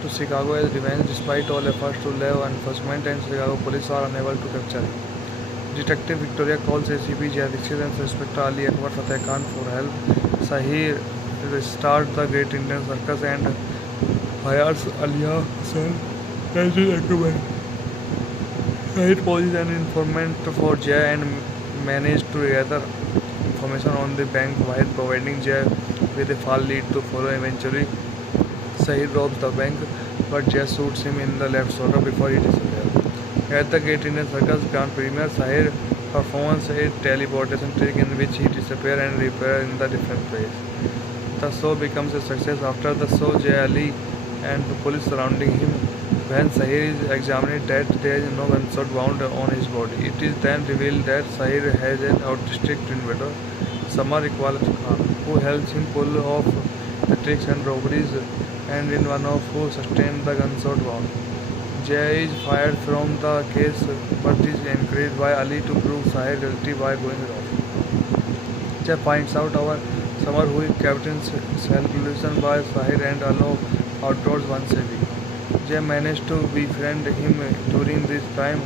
to Chicago as revenge, despite all efforts to lay enforcement, and Chicago police are unable to capture him. Detective Victoria calls ACP Jay Dixit and Inspector Ali Akbar Fateh Khan for help. Sahir restarts the Great Indian Circus and hires Alia Hussain as his recommend. Sahir poses an informant for Jay and manages to gather information on the bank while providing Jay with a false lead to follow. Eventually, Sahir robs the bank, but Jay shoots him in the left shoulder before he disappears. At the Great Indian Circus Grand Premiere, Sahir performs a teleportation trick in which he disappears and reappears in the different place. The show becomes a success. After the show, Jay Ali and the police surrounding him. When Sahir is examined, that there is no gunshot wound on his body. It is then revealed that Sahir has an autistic twin brother, Samar Iqbal Khan, who helps him pull off the tricks and robberies, and in one of who sustained the gunshot wound. Jay is fired from the case, but is encouraged by Ali to prove Sahir guilty by going off. Jay finds out our Samar, who is captain's self-illusion by Sahir and allow outdoors once a week. Jay managed to befriend him during this time,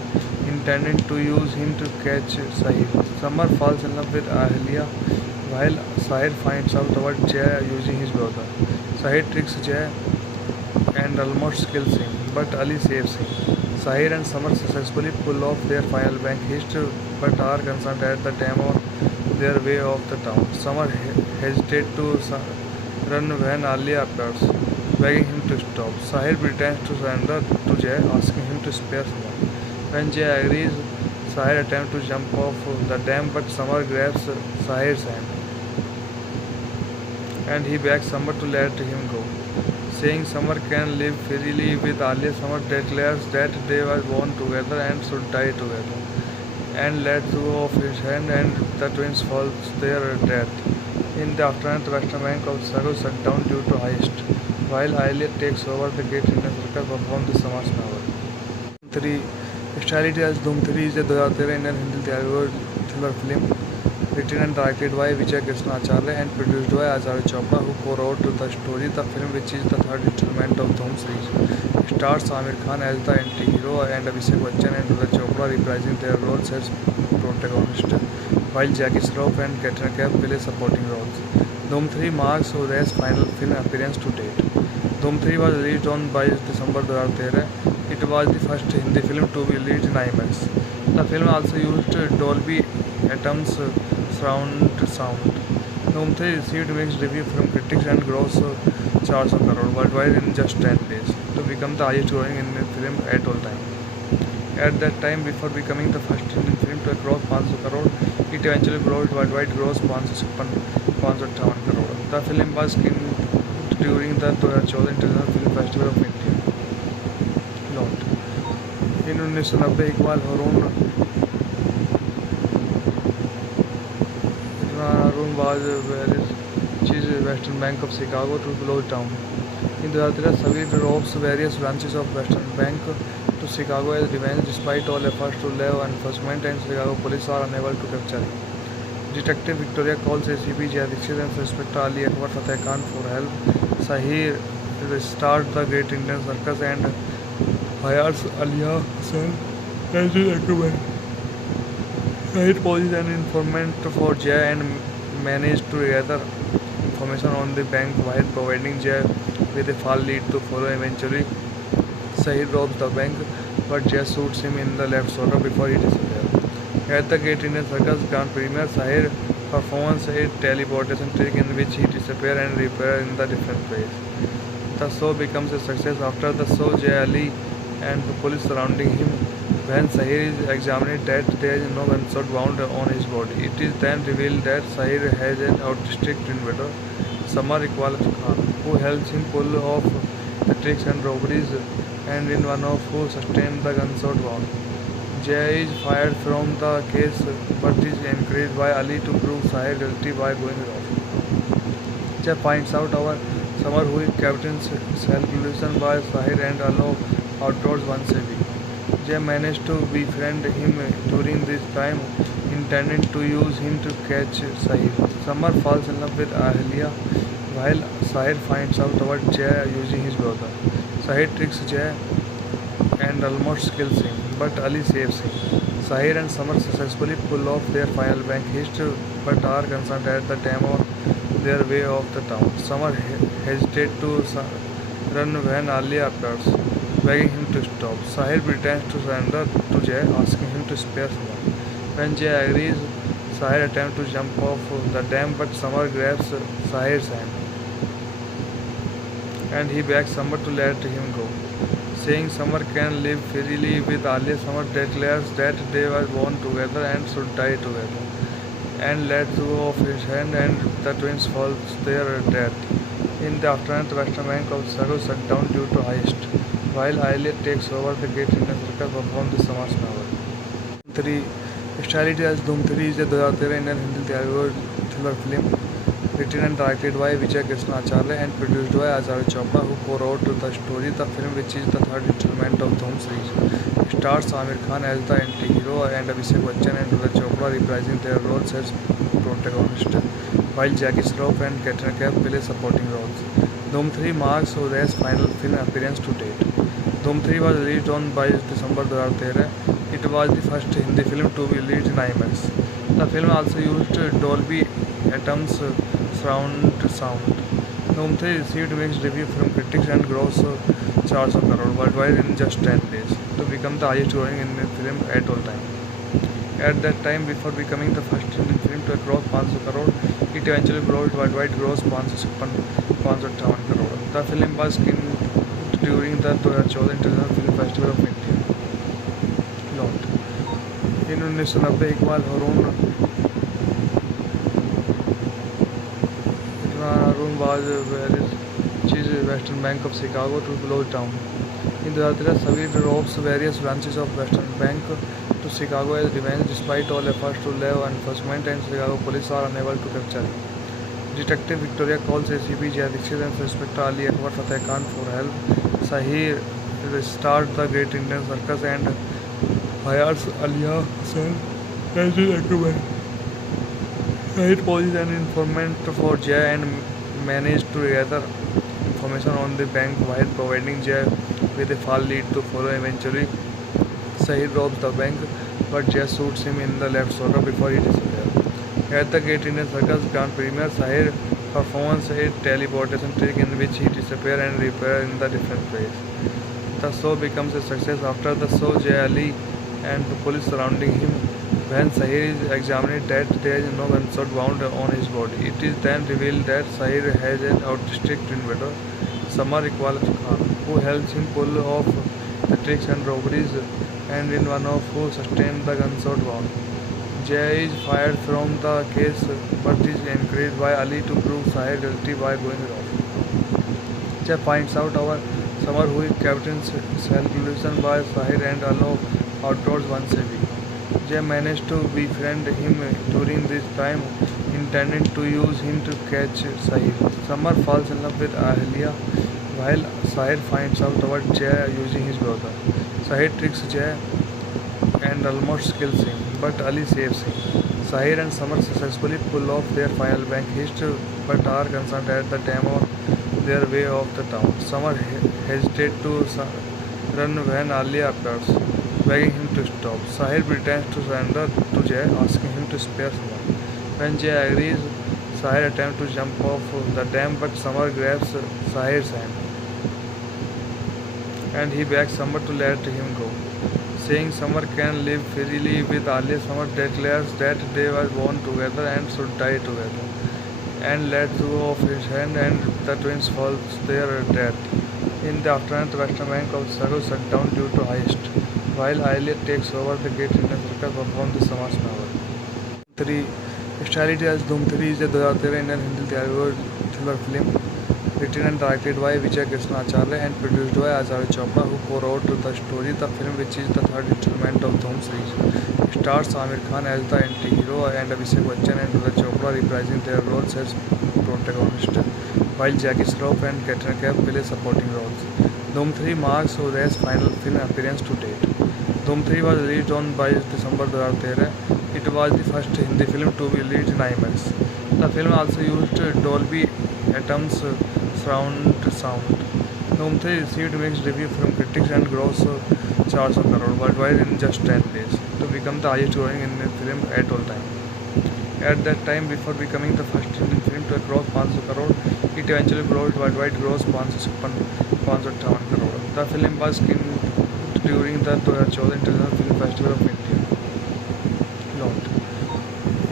intending to use him to catch Sahir. Samar falls in love with Ahlia, while Sahir finds out about Jay using his brother. Sahir tricks Jay and almost kills him, but Ali saves him. Sahir and Samar successfully pull off their final bank heist, but are concerned at the time on their way off the town. Samar hesitates to run when Alia appears, begging him to stop. Sahir pretends to surrender to Jay, asking him to spare someone. When Jay agrees, Sahir attempts to jump off the dam, but Samar grabs Sahir's hand and he begs Samar to let him go. Saying Samar can live freely with Alia, Samar declares that they were born together and should die together, and lets go of his hand, and the twins fall their death. In the aftermath, Western Bank of Chicago shut down due to heist, while Alia takes over the Great Indian Circus perform the Samar's power. 3. Speciality as Doom 3 is a 2013 Indian Hindi Telugu thriller film written and directed by Vijay Krishna Acharya and produced by Acharya Chopra, who co-wrote the story. The film, which is the third installment of Doom series, stars Amir Khan as the anti-hero and Abhishek Bachchan and Acharya Chopra reprising their roles as protagonists, while Jackie Shroff and Katrina Kaif play supporting roles. Doom 3 marks Uday's final film appearance to date. Doom 3 was released on 22 December 2013. It was the first Hindi film to be released in IMAX. The film also used Dolby Atmos surround sound. Doom 3 received mixed reviews from critics and grossed 400 crore worldwide in just 10 days to become the highest grossing Indian film at all time. At that time, before becoming the first Indian film to cross 500 crore, it eventually grossed worldwide gross 558 crore. The film was screened during the 2014 International Film Festival of India. Lot. In 1990 Iqbal Harun was where is Western Bank of Chicago to close down. In 2013, Savir robs various branches of Western Bank to Chicago as revenge despite all efforts to law enforcement and Chicago police are unable to capture him. Detective Victoria calls ACP Jay Dixit and Inspector Ali Akbar Fateh Khan for help. Sahir restarts the Great Indian Circus and hires Alia Hussain as his recommend. Sahir poses an informant for Jay and manages to gather information on the bank while providing Jay with a false lead to follow. Eventually, Sahir robs the bank, but Jay shoots him in the left shoulder before he disappears. At the Great Indian Circus Grand Premiere, Sahir performs a teleportation trick in which he disappears and reappears in the different ways. The show becomes a success. After the show, Jay Ali and the police surrounding him. When Sahir is examined, that there is no gunshot wound on his body. It is then revealed that Sahir has an autistic twin brother, Samar Iqbal Khan, who helps him pull off the tricks and robberies, and in one of who sustained the gunshot wound. Jay is fired from the case, but is encouraged by Ali to prove Sahir guilty by going off. Jay finds out our Samar, who is captain's self-illusion by Sahir and allow outdoors once a week. Jay managed to befriend him during this time, intending to use him to catch Sahir. Samar falls in love with Ahlia, while Sahir finds out about Jay using his brother. Sahir tricks Jay and almost kills him, but Ali saves him. Sahir and Samar successfully pull off their final bank heist, but are concerned at the time of their way off the town. Samar hesitates to run when Alia appears, begging him to stop. Sahir pretends to surrender to Jay, asking him to spare Samar. When Jay agrees, Sahir attempts to jump off the dam, but Samar grabs Sahir's hand, and he begs Samar to let him go. Saying Samar can live freely with Alia, Samar declares that they were born together and should die together, and lets go of his hand, and the twins fall to their death. In the aftermath, Western Bank of Chicago shut down due to heist, while Alia takes over the Great Indian Circus perform the Samar's novel. 3. Starred as Dhoom 3 is a 2013 Indian Hindi Telugu thriller film written and directed by Vijay Krishna Acharya and produced by Acharya Chopra, who co-wrote the story. The film, which is the third installment of Dhoom series, stars Amir Khan as the anti-hero and Abhishek Bachchan and Acharya Chopra reprising their roles as protagonists, while Jackie Shroff and Katrina Kaif play supporting roles. Dhoom 3 marks Udaya's final film appearance to date. Dhoom 3 was released on 22 December 2013. It was the first Hindi film to be released in IMAX. The film also used Dolby Atmos surround sound. Dhoom 3 received mixed reviews from critics and grossed 400 crore worldwide in just 10 days, to become the highest grossing Indian film at all time. At that time, before becoming the first Indian film to cross 500 crore, it eventually grossed worldwide gross 558 crore. The film was screened during the 2014 International Film Festival of India. Lot. In 1990, Iqbal Harun was where is Western Bank of Chicago to close down. In 2013, Savir robs various branches of Western Bank to Chicago as revenge despite all efforts to law enforcement and Chicago police are unable to capture him. Detective Victoria calls ACP Jay Dixit and Inspector Ali Akbar Fateh Khan for help. Sahir restarts the Great Indian Circus and hires Alia Hussain as his recommend. Sahir poses an informant for Jay and manages to gather information on the bank while providing Jay with a false lead to follow. Eventually, Sahir robs the bank, but Jay shoots him in the left shoulder before he disappears. At the Great Indian Circus Grand Premiere, Sahir performs a teleportation trick in which he disappears and reappears in the different ways. The show becomes a success. After the show, Jay Ali and the police surrounding him. When Sahir is examined, that there is no gunshot wound on his body. It is then revealed that Sahir has an autistic twin brother, Samar Iqbal Khan, who helps him pull off the tricks and robberies, and in one of who sustained the gunshot wound. Jay is fired from the case but is encouraged by Ali to prove Sahir guilty by going wrong. Jay finds out our Summer who captains self-illusion by Sahir and allow outdoors once a week. Jay managed to befriend him during this time, intending to use him to catch Sahir. Summer falls in love with Ahlia while Sahir finds out about Jay using his brother. Sahir tricks Jay and almost kills him, but Ali saves him. Sahir and Summer successfully pull off their final bank heist, but are concerned at the time of their way off the town. Summer hesitates to run when Alia appears, begging him to stop. Sahir pretends to surrender to Jay, asking him to spare Summer. When Jay agrees, Sahir attempts to jump off the dam, but Summer grabs Sahir's hand and he begs Summer to let him go. Saying Summer can live freely with Alia, Summer declares that they were born together and should die together, and lets go of his hand, and the twins fall their death. In the aftermath, the western bank of Chicago shut down due to heist, while Alia takes over the Great Indian Circus perform the Summer's novel. 3. Speciality as Doom 3 is a 2013 Indian Hindi Telugu thriller film written and directed by Vijay Krishna Acharya and produced by Acharya Chopra, who co-wrote the story. The film, which is the third installment of Dhoom series, stars Amir Khan as the anti-hero and Abhishek Bachchan and Acharya Chopra reprising their roles as protagonists, while Jackie Shroff and Katrina Kaif play supporting roles. Dhoom 3 marks Uday's final film appearance to date. Dhoom 3 was released on 22 December 2013. It was the first Hindi film to be released in IMAX. The film also used Dolby Atmos surround sound. Dhoom 3 received mixed reviews from critics and grossed 400 crore worldwide in just 10 days, to become the highest grossing Indian film at all time. At that time, before becoming the first Indian film to cross 500 crore, it eventually grossed worldwide gross 557 crore. The film was screened during the 2014 International Film Festival of India. Note: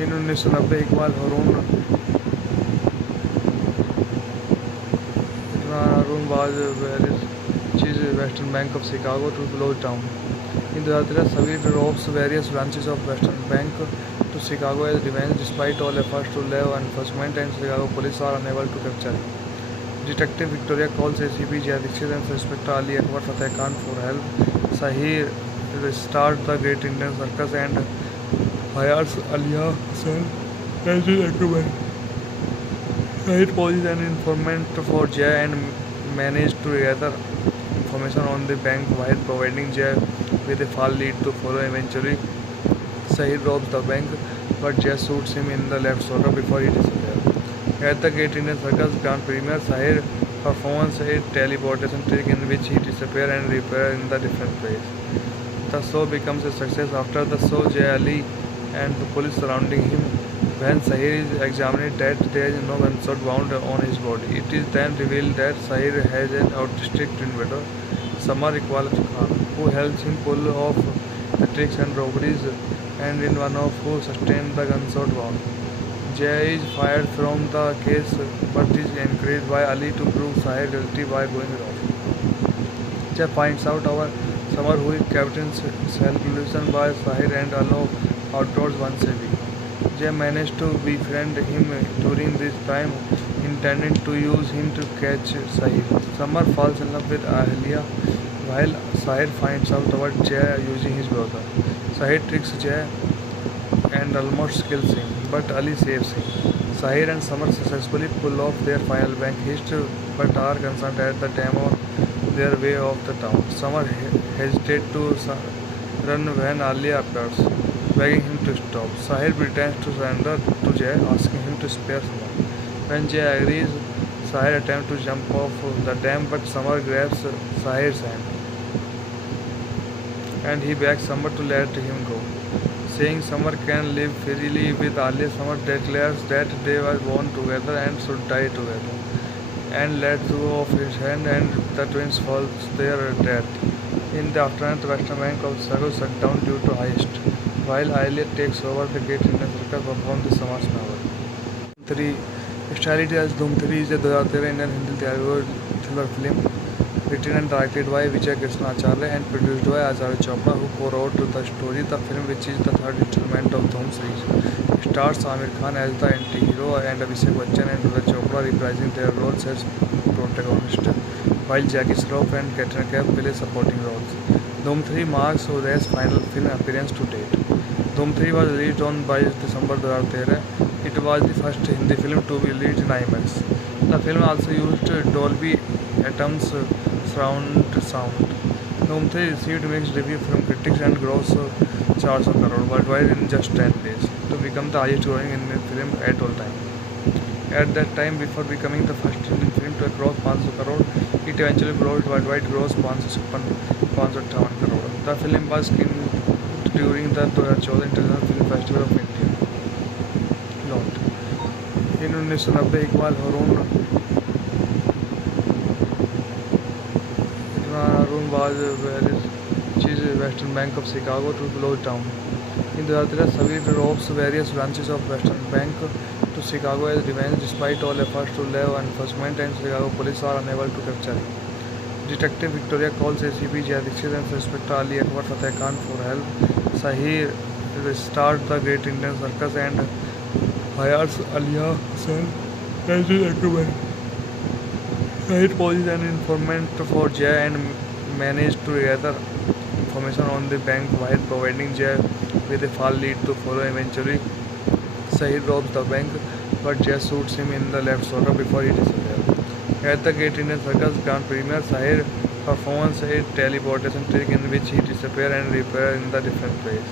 in 1990 Iqbal Harun was which is Western Bank of Chicago to close down. In 2013, Savir robs various branches of Western Bank to Chicago as revenge, despite all efforts to lay enforcement, and Chicago police are unable to capture him. Detective Victoria calls ACP Jay Dixit and Inspector Ali Akbar Fateh Khan for help. Sahir restarts the Great Indian Circus and hires Alia Hussain as his recommend. Sahir poses an informant for Jay and manages to gather information on the bank while providing Jay with a false lead to follow. Eventually, Sahir robs the bank, but Jay shoots him in the left shoulder before he disappears. At the Great Indian Circus Grand Premiere, Sahir performs a teleportation trick in which he disappears and reappears in the different place. The show becomes a success. After the show, Jay Ali and the police surrounding him. When Sahir is examined, that there is no gunshot wound on his body. It is then revealed that Sahir has an autistic twin brother, Samar Iqbal Khan, who helps him pull off the tricks and robberies, and in one of who sustained the gunshot wound. Jay is fired from the case but is encouraged by Ali to prove Sahir guilty by going wrong. Jay finds out our Summer who captains self-illusion by Sahir and allow outdoors once a week. Jay managed to befriend him during this time, intending to use him to catch Sahir. Summer falls in love with Ahlia while Sahir finds out about Jay using his brother. Sahir tricks Jay and almost kills him, but Ali saves him. Sahir and Summer successfully pull off their final bank heist, but are concerned at the time of their way off the town. Summer hesitates to run when Alia appears, begging him to stop. Sahir pretends to surrender to Jay, asking him to spare Summer. When Jay agrees, Sahir attempts to jump off the dam, but Summer grabs Sahir's hand and he begs Summer to let him go. Saying Summer can live freely with Alia, Summer declares that they were born together and should die together, and lets go of his hand, and the twins fall their death. In the aftermath, the Western Bank of Chicago shut down due to heist, while Alia takes over the Great Indian Circus perform the Summer's novel. 3. Speciality as Dhoom 3 is a 2013 Indian Hindi Telugu thriller film written and directed by Vijay Krishna Acharya and produced by Acharya Chopra, who co-wrote the story. The film, which is the third installment of Dhoom series, stars Amir Khan as the anti-hero and Abhishek Bachchan and Acharya Chopra reprising their roles as protagonists, while Jackie Shroff and Katrina Kaif play supporting roles. Dhoom 3 marks Uday's final film appearance to date. Dhoom 3 was released on 22 December 2013. It was the first Hindi film to be released in IMAX. The film also used Dolby Atmos surround sound. Dhoom 3 received mixed reviews from critics and grossed 400 crore worldwide in just 10 days, to become the highest grossing Indian film at all time. At that time, before becoming the first Indian film to cross 500 crore, it eventually grossed worldwide gross 558 crore. The film was screened during the 2014 International Film Festival of India, London. In 1990 Iqbal Harun was Western Bank of Chicago to close down. In 2013, Savir robs various branches of Western Bank to Chicago as revenge, despite all efforts to leave enforcement, and Chicago police are unable to capture him. Detective Victoria calls ACP Jay Dixit and Inspector Ali Akbar Fateh Khan for help. Sahir restarts the Great Indian Circus and hires Alia Hussain as his recommend. Sahir poses an informant for Jay and manages to gather information on the bank while providing Jay with a false lead to follow. Eventually, Sahir robs the bank, but Jay shoots him in the left shoulder before he disappears. At the Great Indian Circus Grand Premiere, Sahir performs a teleportation trick in which he disappears and reappears in the different place.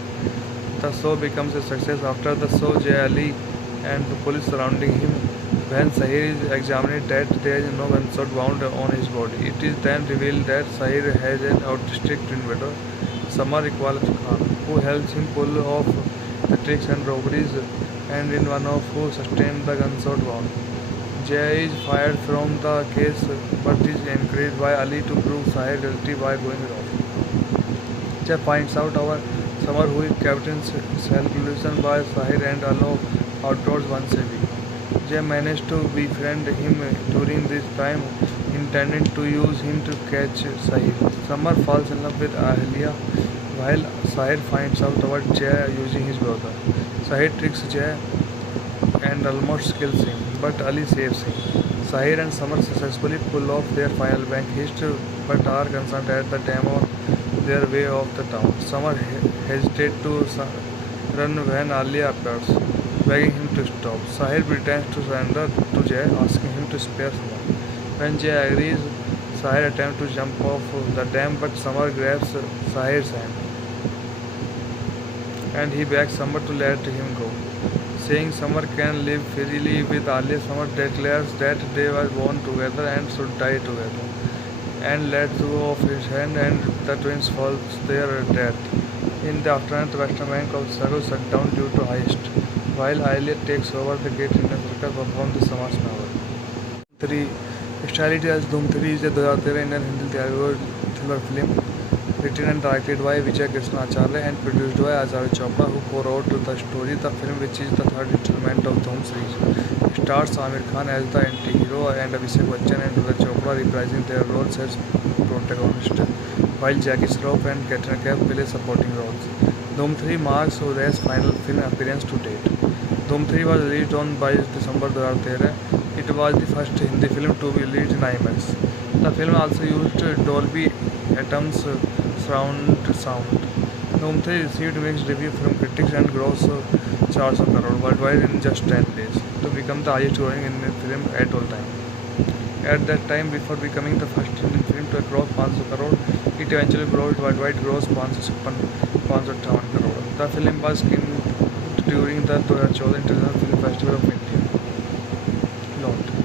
The show becomes a success. After the show, Jay Ali and the police surrounding him. When Sahir is examined, that there is no gunshot wound on his body. It is then revealed that Sahir has an autistic twin brother, Samar Iqbal Khan, who helps him pull off the tricks and robberies, and in one of who sustained the gunshot wound. Jay is fired from the case, but is encouraged by Ali to prove Sahir guilty by going off. Jay finds out our Samar, who is Captain self-illusion by Sahir and allow outdoors once a week. Jay managed to befriend him during this time, intending to use him to catch Sahir. Samar falls in love with Ahlia, while Sahir finds out about Jay using his brother. Sahir tricks Jay and almost kills him, but Ali saves him. Sahir and Samar successfully pull off their final bank heist, but are concerned at the time on their way off the town. Samar hesitates to run when Alia appears, begging him to stop. Sahir pretends to surrender to Jay, asking him to spare Samar. When Jay agrees, Sahir attempts to jump off the dam, but Samar grabs Sahir's hand, and he begs Samar to let him go. Saying Samar can live freely with Alia, Samar declares that they were born together and should die together, and lets go of his hand, and the twins fall their death. In the aftermath, the Western Bank of Chicago shut down due to heist, while Alia takes over the Great Indian Circus performs the Samar's novel. 3. Stylity as Dhoom 3 is a 2013 Indian Hindi thriller film written and directed by Vijay Krishna Acharya and produced by Acharya Chopra, who co-wrote the story. The film, which is the third installment of Dhoom series, stars Amir Khan as the anti-hero and Abhishek Bachchan and Acharya Chopra reprising their roles as protagonists, while Jackie Shroff and Katrina Kaif play supporting roles. Dhoom 3 marks Uday's final film appearance to date. Dhoom 3 was released on 22 December 2013. It was the first Hindi film to be released in IMAX. The film also used Dolby Atmos surround sound. Dhoom 3 received mixed reviews from critics and grossed 400 crore worldwide in just 10 days, to become the highest grossing Indian film at all time. At that time, before becoming the first Indian film to cross 500 crore, it eventually grossed worldwide gross 558 crore. The film was screened during the 2014 International Film Festival of India, London.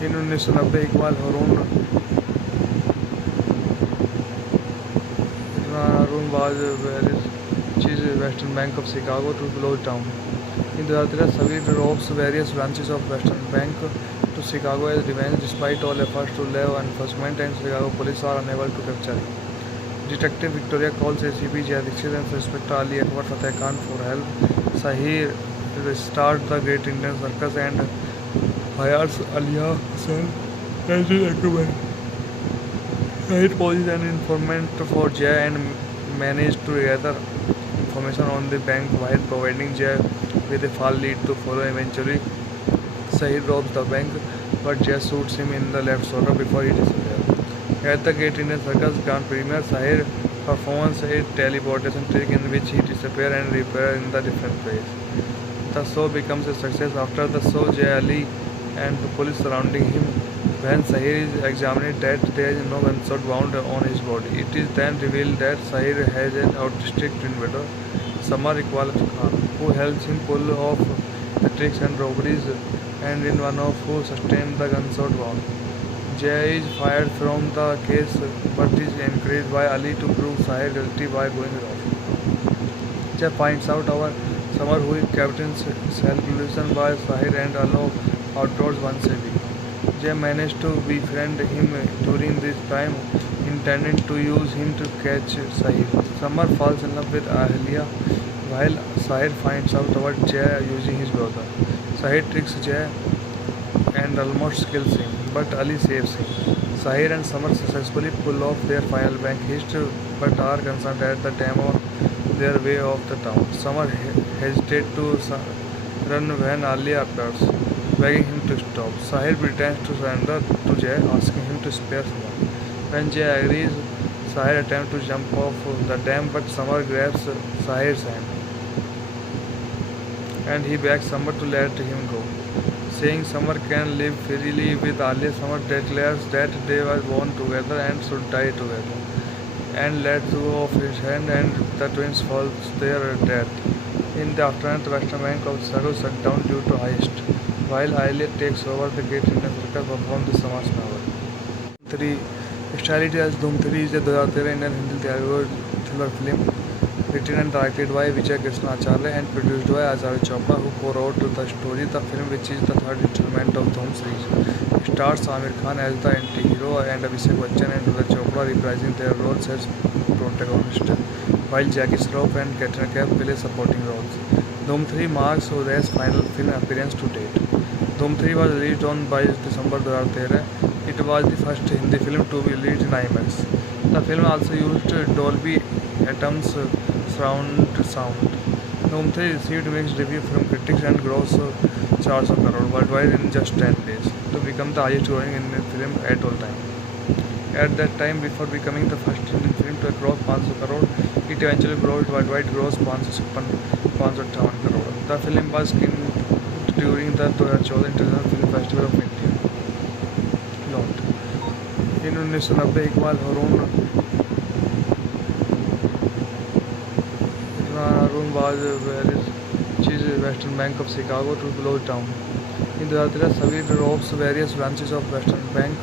In 1990 Iqbal Harun was Western Bank of Chicago to close down. In 2013, Savir robs various branches of Western Bank to Chicago as revenge, despite all efforts to leave enforcement, and Chicago police are unable to capture him. Detective Victoria calls ACP Jay Dixit and Inspector Ali Akbar Fateh Khan for help. Sahir restarts the Great Indian Circus and hires Alia Hussain as his recommend. It poses an informant for Jay and managed to gather information on the bank while providing Jay with a false lead to follow. Eventually, Sahir robs the bank, but Jay shoots him in the left shoulder before he disappears. At the Great Indian Circus Grand Premiere, Sahir performs a teleportation trick in which he disappears and reappears in the different place. The show becomes a success. After the show, Jay Ali and the police surrounding him. When Sahir is examined, that there is no gunshot wound on his body. It is then revealed that Sahir has an autistic twin brother, Samar Iqbal Khan, who helps him pull off the tricks and robberies, and in one of who sustained the gunshot wound. Jay is fired from the case, but is encouraged by Ali to prove Sahir guilty by going off. Jay finds out our Samar, who captains self-illusion by Sahir and allow outdoors once a week. Jay managed to befriend him during this time, intending to use him to catch Sahir. Samar falls in love with Ahlia, while Sahir finds out about Jay using his brother. Sahir tricks Jay and almost kills him, but Ali saves him. Sahir and Samar successfully pull off their final bank heist, but are concerned at the time on their way off the town. Samar hesitates to run when Alia appears, begging him to stop. Sahir pretends to surrender to Jay, asking him to spare Samar. When Jay agrees, Sahir attempts to jump off the dam, but Samar grabs Sahir's hand and he begs Samar to let him go. Saying Samar can live freely with Alia, Samar declares that they were born together and should die together, and lets go of his hand, and the twins fall to their death. In the aftermath, the Western Bank of Chicago shut down due to heist, while Alia takes over the Great Indian Circus perform the Samas novel. 3. Starred as Dhoom 3 is a 2013 Indian Hindi thriller film written and directed by Vijay Krishna Acharya and produced by Acharya Chopra, who co-wrote the story. The film, which is the third installment of Dhoom series, stars Amir Khan as the anti-hero and Abhishek Bachchan and Acharya Chopra reprising their roles as protagonists, while Jackie Shroff and Katrina Kaif play supporting roles. Dhoom 3 marks Udaya's final film appearance to date. Dhoom 3 was released on 22 December 2013. It was the first Hindi film to be released in IMAX. The film also used Dolby Atmos surround sound. Dhoom 3 received mixed reviews from critics and grossed 400 crore worldwide in just 10 days, to become the highest grossing Indian film at all time. At that time, before becoming the first Indian film to cross 500 crore, it eventually grossed worldwide gross 558 crore. The film was screened during the 2014 International Film Festival of India. Note: in 1990, Iqbal Harun was which is Western Bank of Chicago to close down. In 2013, Savir robs various branches of Western Bank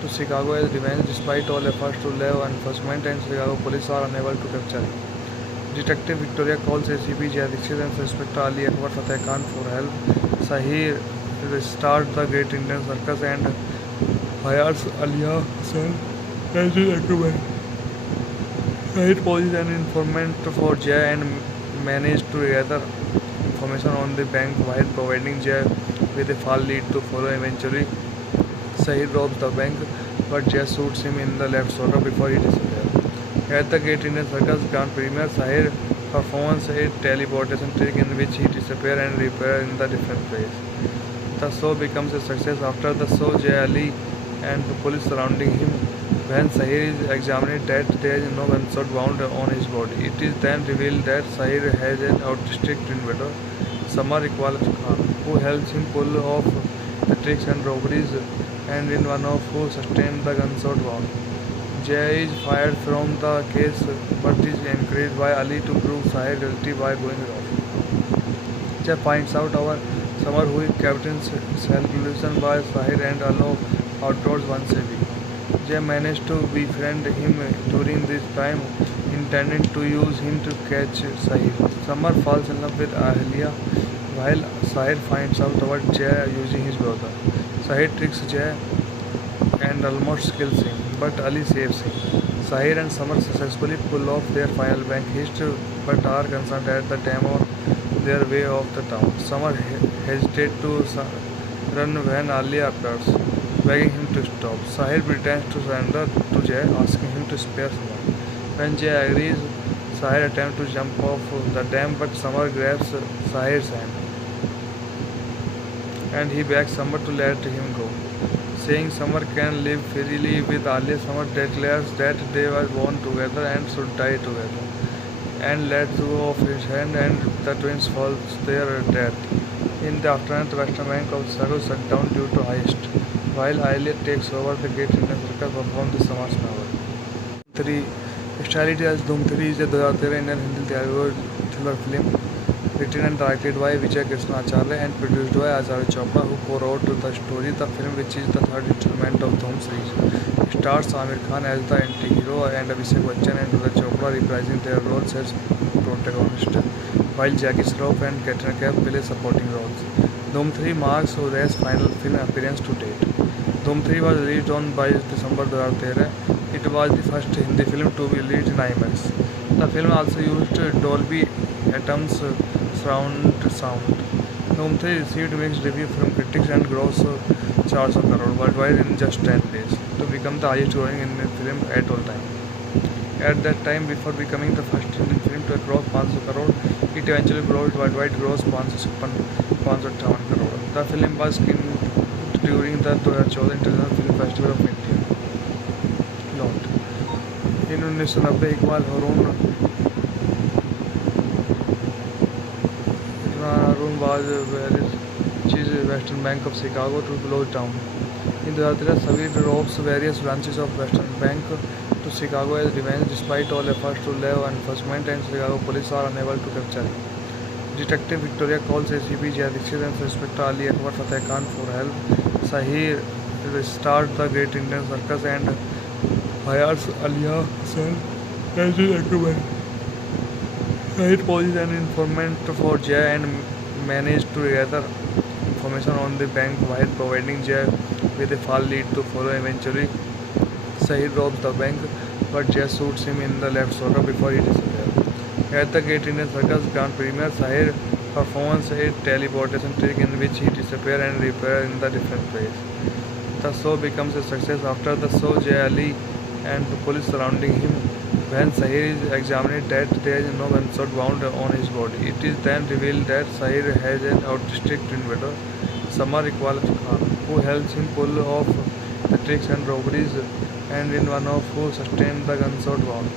to Chicago as revenge, despite all efforts to law enforcement, and Chicago police are unable to capture him. Detective Victoria calls ACP Jay Dixit and Inspector Ali Akbar Fateh Khan for help. Sahir restarts the Great Indian Circus and hires Alia Hussain as his recommend. It poses an informant for Jay and managed to gather information on the bank while providing Jay with a false lead to follow. Eventually, Sahir robs the bank, but Jay shoots him in the left shoulder before he disappears. At the Great Indian Circus Grand Premiere, Sahir performs a teleportation trick in which he disappears and reappears in the different place. The show becomes a success. After the show, Jay Ali and the police surrounding him. When Sahir is examined, that there is no gunshot wound on his body. It is then revealed that Sahir has an autistic twin brother, Samar Iqbal Khan, who helps him pull off the tricks and robberies, and in one of who sustained the gunshot wound. Jay is fired from the case, but is encouraged by Ali to prove Sahir guilty by going off. Jay finds out our Samar, who captains self-illusion by Sahir and allow outdoors once a week. Jay managed to befriend him during this time, intending to use him to catch Sahir. Samar falls in love with Ahlia, while Sahir finds out about Jay using his brother. Sahir tricks Jay and almost kills him, but Ali saves him. Sahir and Samar successfully pull off their final bank heist, but are concerned at the time on their way off the town. Samar hesitates to run when Alia appears, begging him to stop. Sahir pretends to surrender to Jay, asking him to spare someone. When Jay agrees, Sahir attempts to jump off the dam, but Samar grabs Sahir's hand and he begs Samar to let him go. Saying Samar can live freely with Alia, Samar declares that they were born together and should die together, and lets go of his hand, and the twins fall their death. In the aftermath, the western bank of Saru shut down due to heist, while Alia takes over the Great Indian Circus perform the Samar's novel. 3. Speciality as Doom 3 is a 2013 Indian Hindi Telugu thriller film written and directed by Vijay Krishna Acharya and produced by Acharya Chopra, who co-wrote the story. The film, which is the third installment of Dhoom series, stars Amir Khan as the anti-hero and Abhishek Bachchan and Acharya Chopra reprising their roles as protagonists, while Jackie Shroff and Katrina Kaif play supporting roles. Dhoom 3 marks Uday's final film appearance to date. Dhoom 3 was released on 22 December 2013. It was the first Hindi film to be released in IMAX. The film also used Dolby Atmos surround sound. Dhoom 3 received mixed reviews from critics and grossed 400 crore worldwide in just 10 days, to become the highest grossing Indian film at all time. At that time, before becoming the first Indian film to cross 500 crore, it eventually grossed worldwide gross 557 crore. The film was screened during the 2014 International Film Festival of India. Lot. In 1990 Iqbal Harun was where Western Bank of Chicago to close down. In 2013, Savir robs various branches of Western Bank to Chicago as revenge, despite all efforts to law enforcement and Chicago police are unable to capture him. Detective Victoria calls ACP Jay Dixit and Inspector Ali Akbar Fateh Khan for help. Sahir restarts the Great Indian Circus and hires Alia Hussain as his recommend. Sahir poses an informant for Jay and manages to gather information on the bank while providing Jay with a false lead to follow. Eventually, Sahir robs the bank, but Jay shoots him in the left shoulder before he disappears. At the Great Indian Circus Grand Premiere, Sahir performs a teleportation trick in which he disappears and reappears in the different place. The show becomes a success. After the show, Jay Ali and the police surrounding him. When Sahir is examined, that there is no gunshot wound on his body. It is then revealed that Sahir has an autistic twin brother, Samar Iqbal Khan, who helps him pull off the tricks and robberies, and in one of who sustained the gunshot wound.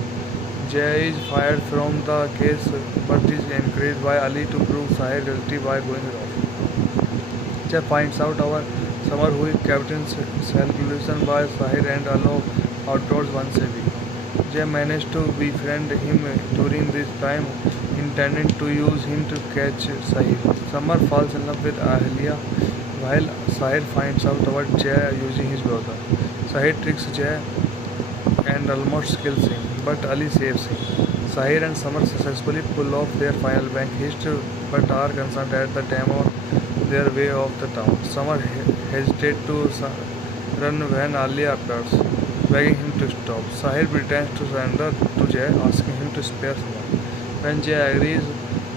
Jay is fired from the case, but is encouraged by Ali to prove Sahir guilty by going off. Jay finds out our Samar, who is Captain Self-Illusion by Sahir and allow outdoors once a week. Jay managed to befriend him during this time, intending to use him to catch Sahir. Samar falls in love with Alia, while Sahir finds out about Jay using his brother. Sahir tricks Jay and almost kills him, but Ali saves him. Sahir and Samar successfully pull off their final bank heist, but are concerned at the time on their way off the town. Samar hesitates to run when Alia appears, begging him to stop. Sahir pretends to surrender to Jay, asking him to spare someone. When Jay agrees,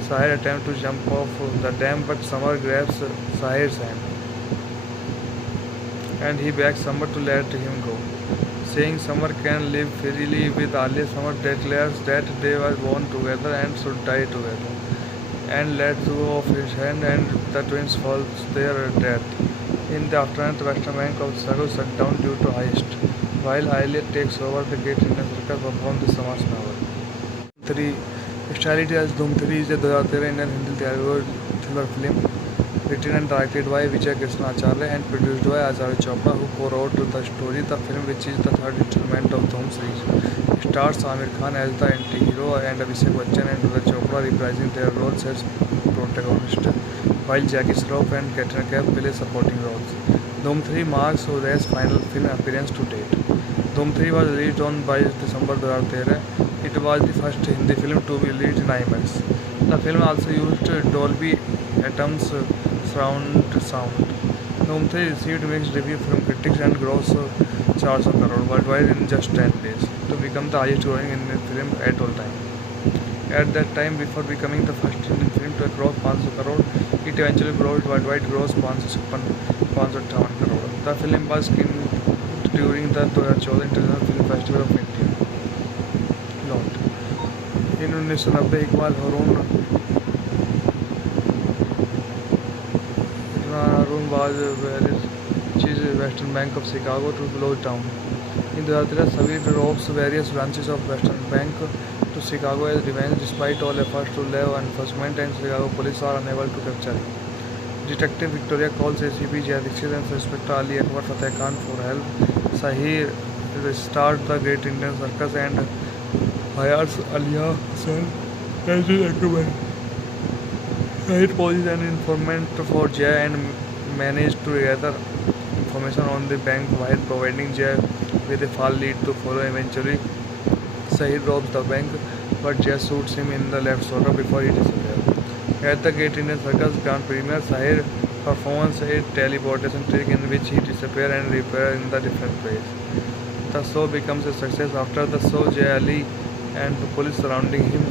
Sahir attempts to jump off the dam, but Samar grabs Sahir's hand and he begs Samar to let him go. Saying Samar can live freely with Alia, Samar declares that they were born together and should die together, and lets go of his hand, and the twins fall their death. In the aftermath, the western bank of Saru shut down due to heist, while Alia takes over the Great Indian Circus perform the Samar's novel. 3. Speciality as Dhoom 3 is a 2013 Indian Hindi Telugu thriller film written and directed by Vijay Krishna Acharya and produced by Acharya Chopra, who co-wrote the story. The film, which is the third installment of Dhoom series, stars Amir Khan as the anti-hero and Abhishek Bachchan and Acharya Chopra reprising their roles as protagonists, while Jackie Shroff and Katrina Kaif play supporting roles. Dhoom 3 marks Uday's final film appearance to date. Dhoom 3 was released on 22 December 2013. It was the first Hindi film to be released in IMAX. The film also used Dolby Atmos surround sound. Dhoom 3 received mixed reviews from critics and grossed 400 crore worldwide in just 10 days, to become the highest grossing Indian film at all time. At that time, before becoming the first Indian film to cross 500 crore, it eventually grossed worldwide gross 557 558 crore. The film was screened during the 2014 International Film Festival of India. Lot. In 1990 Iqbal Harun was chief Western Bank of Chicago to close down. In 2013, Savir robs various branches of Western Bank to Chicago as revenge despite all efforts to law enforcement and Chicago police are unable to capture him. Detective Victoria calls ACP Jay Dixit and Inspector Ali Akbar Fateh Khan for help. Sahir restarts the Great Indian Circus and hires Alia Hassan as his recommend. Sahir poses an informant for Jay and manages to gather information on the bank while providing Jay with a false lead to follow. Eventually, Sahir robs the bank, but Jay shoots him in the left shoulder before he disappears. At the Great Indian Circus Grand Premiere, Sahir performs a teleportation trick in which he disappears and reappears in the different ways. The show becomes a success. After the show, Jay Ali and the police surrounding him.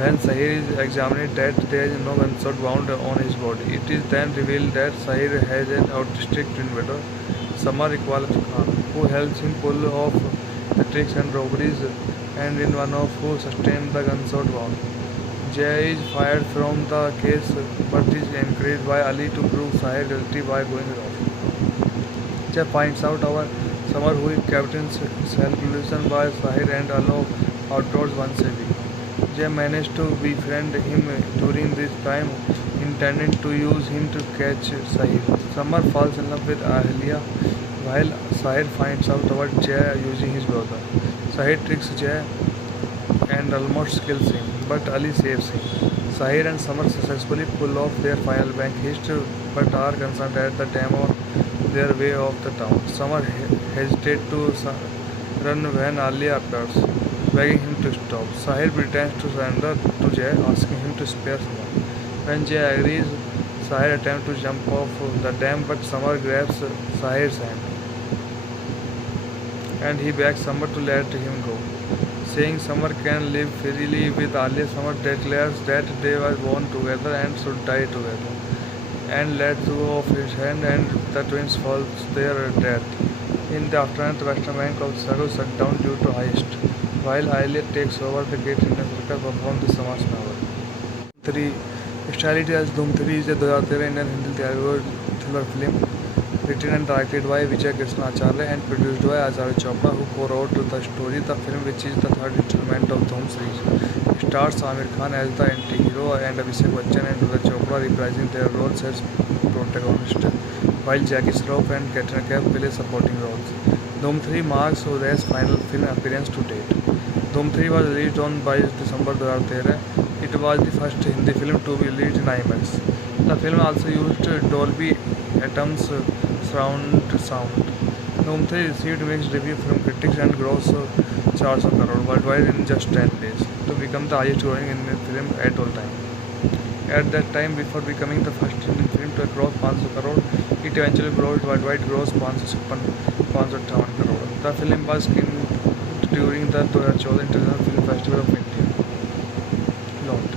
When Sahir is examined, that there is no gunshot wound on his body. It is then revealed that Sahir has an autistic twin brother, Samar Iqbal Khan, who helps him pull off the tricks and robberies, and in one of who sustained the gunshot wound. Jay is fired from the case, but is encouraged by Ali to prove Sahir guilty by going off. Jay finds out our Samar, who is captain's self-illusion by Sahir and allow outdoors once a week. Jay managed to befriend him during this time, intending to use him to catch Sahir. Samar falls in love with Ahlia, while Sahir finds out about Jay using his brother. Sahir tricks Jay and almost kills him, but Ali saves him. Sahir and Samar successfully pull off their final bank heist, but are concerned at the time on their way off the town. Samar hesitates to run when Alia appears, begging him to stop. Sahir pretends to surrender to Jay, asking him to spare Samar. When Jay agrees, Sahir attempts to jump off the dam, but Samar grabs Sahir's hand, and he begs Samar to let him go. Saying Samar can live freely with Alia, Samar declares that they were born together and should die together, and lets go of his hand, and the twins fall to their death. In the aftermath, Western Bank of Chicago shut down due to heist, while Alia takes over the Great Indian Circus perform the Samar's novel. 3. Stylity as Dhoom 3 is a 2013 Indian Hindi thriller film written and directed by Vijay Krishna Acharya and produced by Acharya Chopra, who co-wrote the story. The film, which is the third installment of Dhoom series, stars Amir Khan as the anti-hero and Abhishek Bachchan and Acharya Chopra reprising their roles as protagonists, while Jackie Shroff and Katrina Kaif play supporting roles. Dhoom 3 marks Uday's final film appearance to date. Dhoom 3 was released on 22 December 2013. It was the first Hindi film to be released in IMAX. The film also used Dolby Atmos surround sound. Dhoom 3 received mixed reviews from critics and grossed 400 crore worldwide in just 10 days, to become the highest grossing Indian film at all time. At that time, before becoming the first Indian film to cross 500 crore, it eventually grossed worldwide gross 558 crore. The film was screened during the 2014 International Film Festival of India. Lot.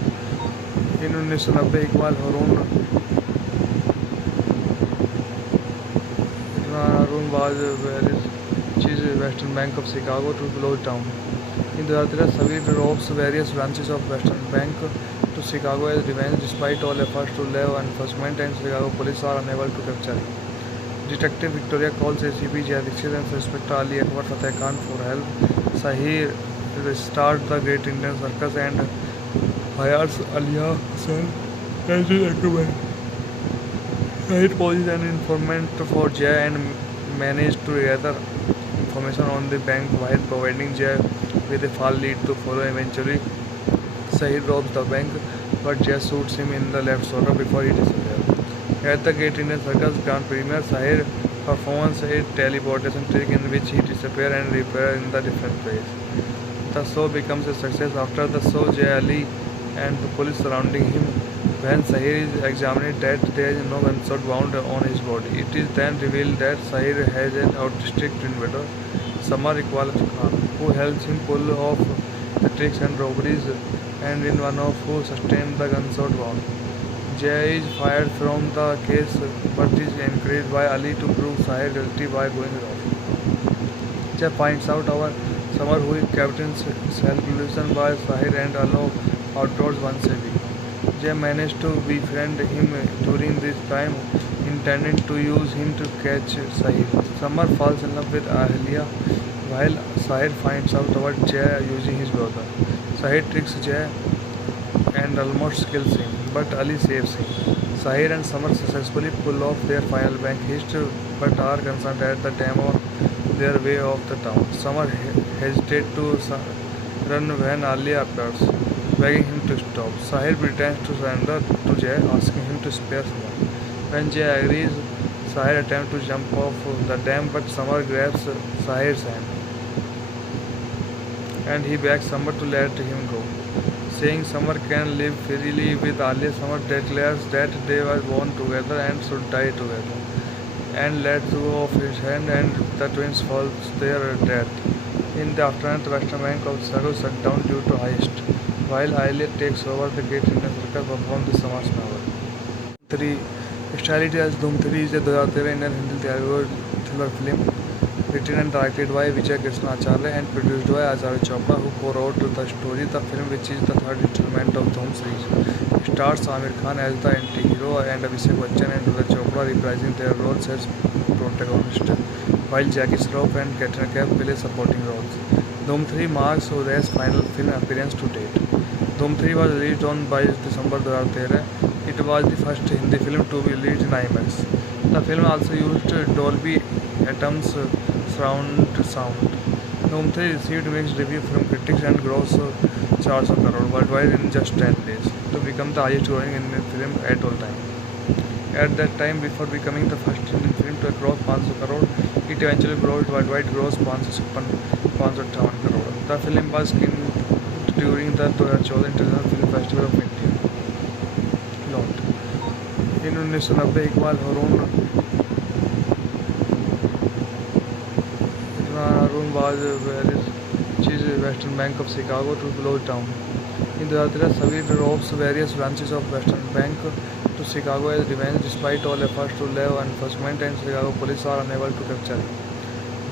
In 1990, Iqbal Harun was chief Western Bank of Chicago to close down. In 2013, Savir robs various branches of Western Bank to Chicago as revenge despite all efforts to law enforcement and Chicago police are unable to capture him. Detective Victoria calls ACP Jay Dixit and Inspector Ali Akbar Fateh Khan for help. Sahir restarts the Great Indian Circus and hires Alia Hassan as his recommend. Sahir poses an informant for Jay and manages to gather information on the bank while providing Jay with a false lead to follow. Eventually, Sahir robs the bank, but Jay shoots him in the left shoulder before he disappears. At the Great Indian Circus Grand Premiere, Sahir performs a teleportation trick in which he disappears and reappears in the different ways. The show becomes a success. After the show, Jay Ali and the police surrounding him. When Sahir is examined, that there is no gunshot wound on his body. It is then revealed that Sahir has an autistic twin brother, Samar Iqbal Khan, who helps him pull off the tricks and robberies, and in one of who sustained the gunshot wound. Jay is fired from the case but is encouraged by Ali to prove Sahir guilty by going off. Jay finds out our Summer who captains celebration by Sahir and allow outdoors once a week. Jay managed to befriend him during this time, intending to use him to catch Sahir. Summer falls in love with Ahlia while Sahir finds out about Jay using his brother. Sahir tricks Jay and almost kills him, but Ali saves him. Sahir and Summer successfully pull off their final bank heist, but are concerned at the time on their way off the town. Summer hesitates to run when Alia appears, begging him to stop. Sahir pretends to surrender to Jay, asking him to spare Summer. When Jay agrees, Sahir attempts to jump off the dam, but Summer grabs Sahir's hand and he begs Summer to let him go. Saying Summer can live freely with Alia, Summer declares that they were born together and should die together, and lets go of his hand, and the twins fall their death. In the aftermath, the western bank of Chicago shut down due to heist, while Alia takes over the Great Indian Circus perform the Sama's novel. 3. Stylity as Doom 3 is a 2013 Indian Hindi Telugu thriller film written and directed by Vijay Krishna Acharya and produced by Acharya Chopra, who co-wrote the story. The film, which is the third installment of Dhoom series, stars Amir Khan as the anti-hero and Abhishek Bachchan and Acharya Chopra reprising their roles as protagonists, while Jackie Shroff and Katrina Kaif play supporting roles. Dhoom 3 marks Uday's final film appearance to date. Dhoom 3 was released on 22 December 2013. It was the first Hindi film to be released in IMAX. The film also used Dolby Atmos surround sound. Dhoom 3 received mixed reviews from critics and grossed 400 crore worldwide in just 10 days, to become the highest grossing Indian film at all time. At that time, before becoming the first Indian film to cross 500 crore, it eventually grossed worldwide gross 557 crore. The film was screened during the 2014 International Film Festival of India. Note: in 1990 Iqbal Harun was which is Western Bank of Chicago to close down. In 2013, Savir robs various branches of Western Bank to Chicago as revenge, despite all efforts to lay enforcement, and Chicago police are unable to capture him.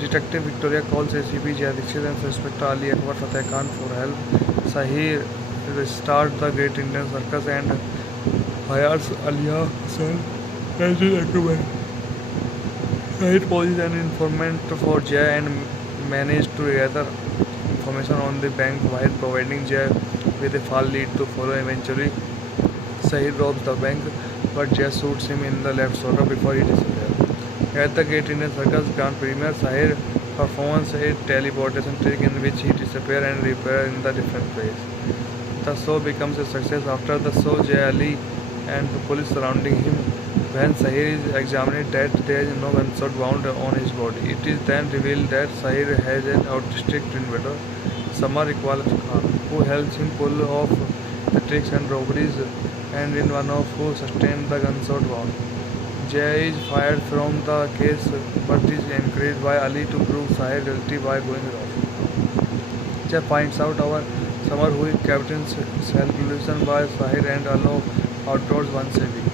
Detective Victoria calls ACP Jay Dixit and Inspector Ali Akbar Fateh Khan for help. Sahir restarts the Great Indian Circus and hires Alia Hussain as his recommend. Sahir poses an informant for Jay and manages to gather information on the bank while providing Jay with a false lead to follow. Eventually, Sahir robs the bank, but Jay shoots him in the left shoulder before he disappears. At the Great Indian Circus Grand Premiere, Sahir performs a teleportation trick in which he disappears and reappears in the different place. The show becomes a success. After the show, Jay, Ali and the police surrounding him. When Sahir is examined, that there is no gunshot wound on his body. It is then revealed that Sahir has an autistic twin brother, Samar Iqbal Khan, who helps him pull off the tricks and robberies, and in one of who sustained the gunshot wound. Jay is fired from the case but is encouraged by Ali to prove Sahir guilty by going off. Jay finds out our Summer who captains celebration by Sahir and allow outdoors once a week.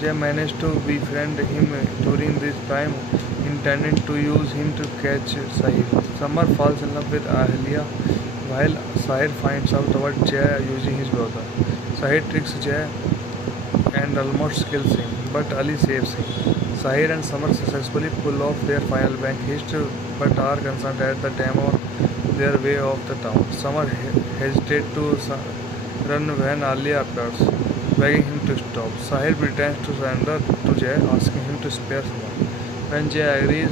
Jay managed to befriend him during this time, intending to use him to catch Sahir. Summer falls in love with Ahlia while Sahir finds out about Jay using his brother. Sahir tricks Jay and almost kills him, but Ali saves him. Sahir and Summer successfully pull off their final bank heist, but are concerned at the time on their way off the town. Summer hesitates to run when Alia appears, begging him to stop. Sahir pretends to surrender to Jay, asking him to spare Summer. When Jay agrees,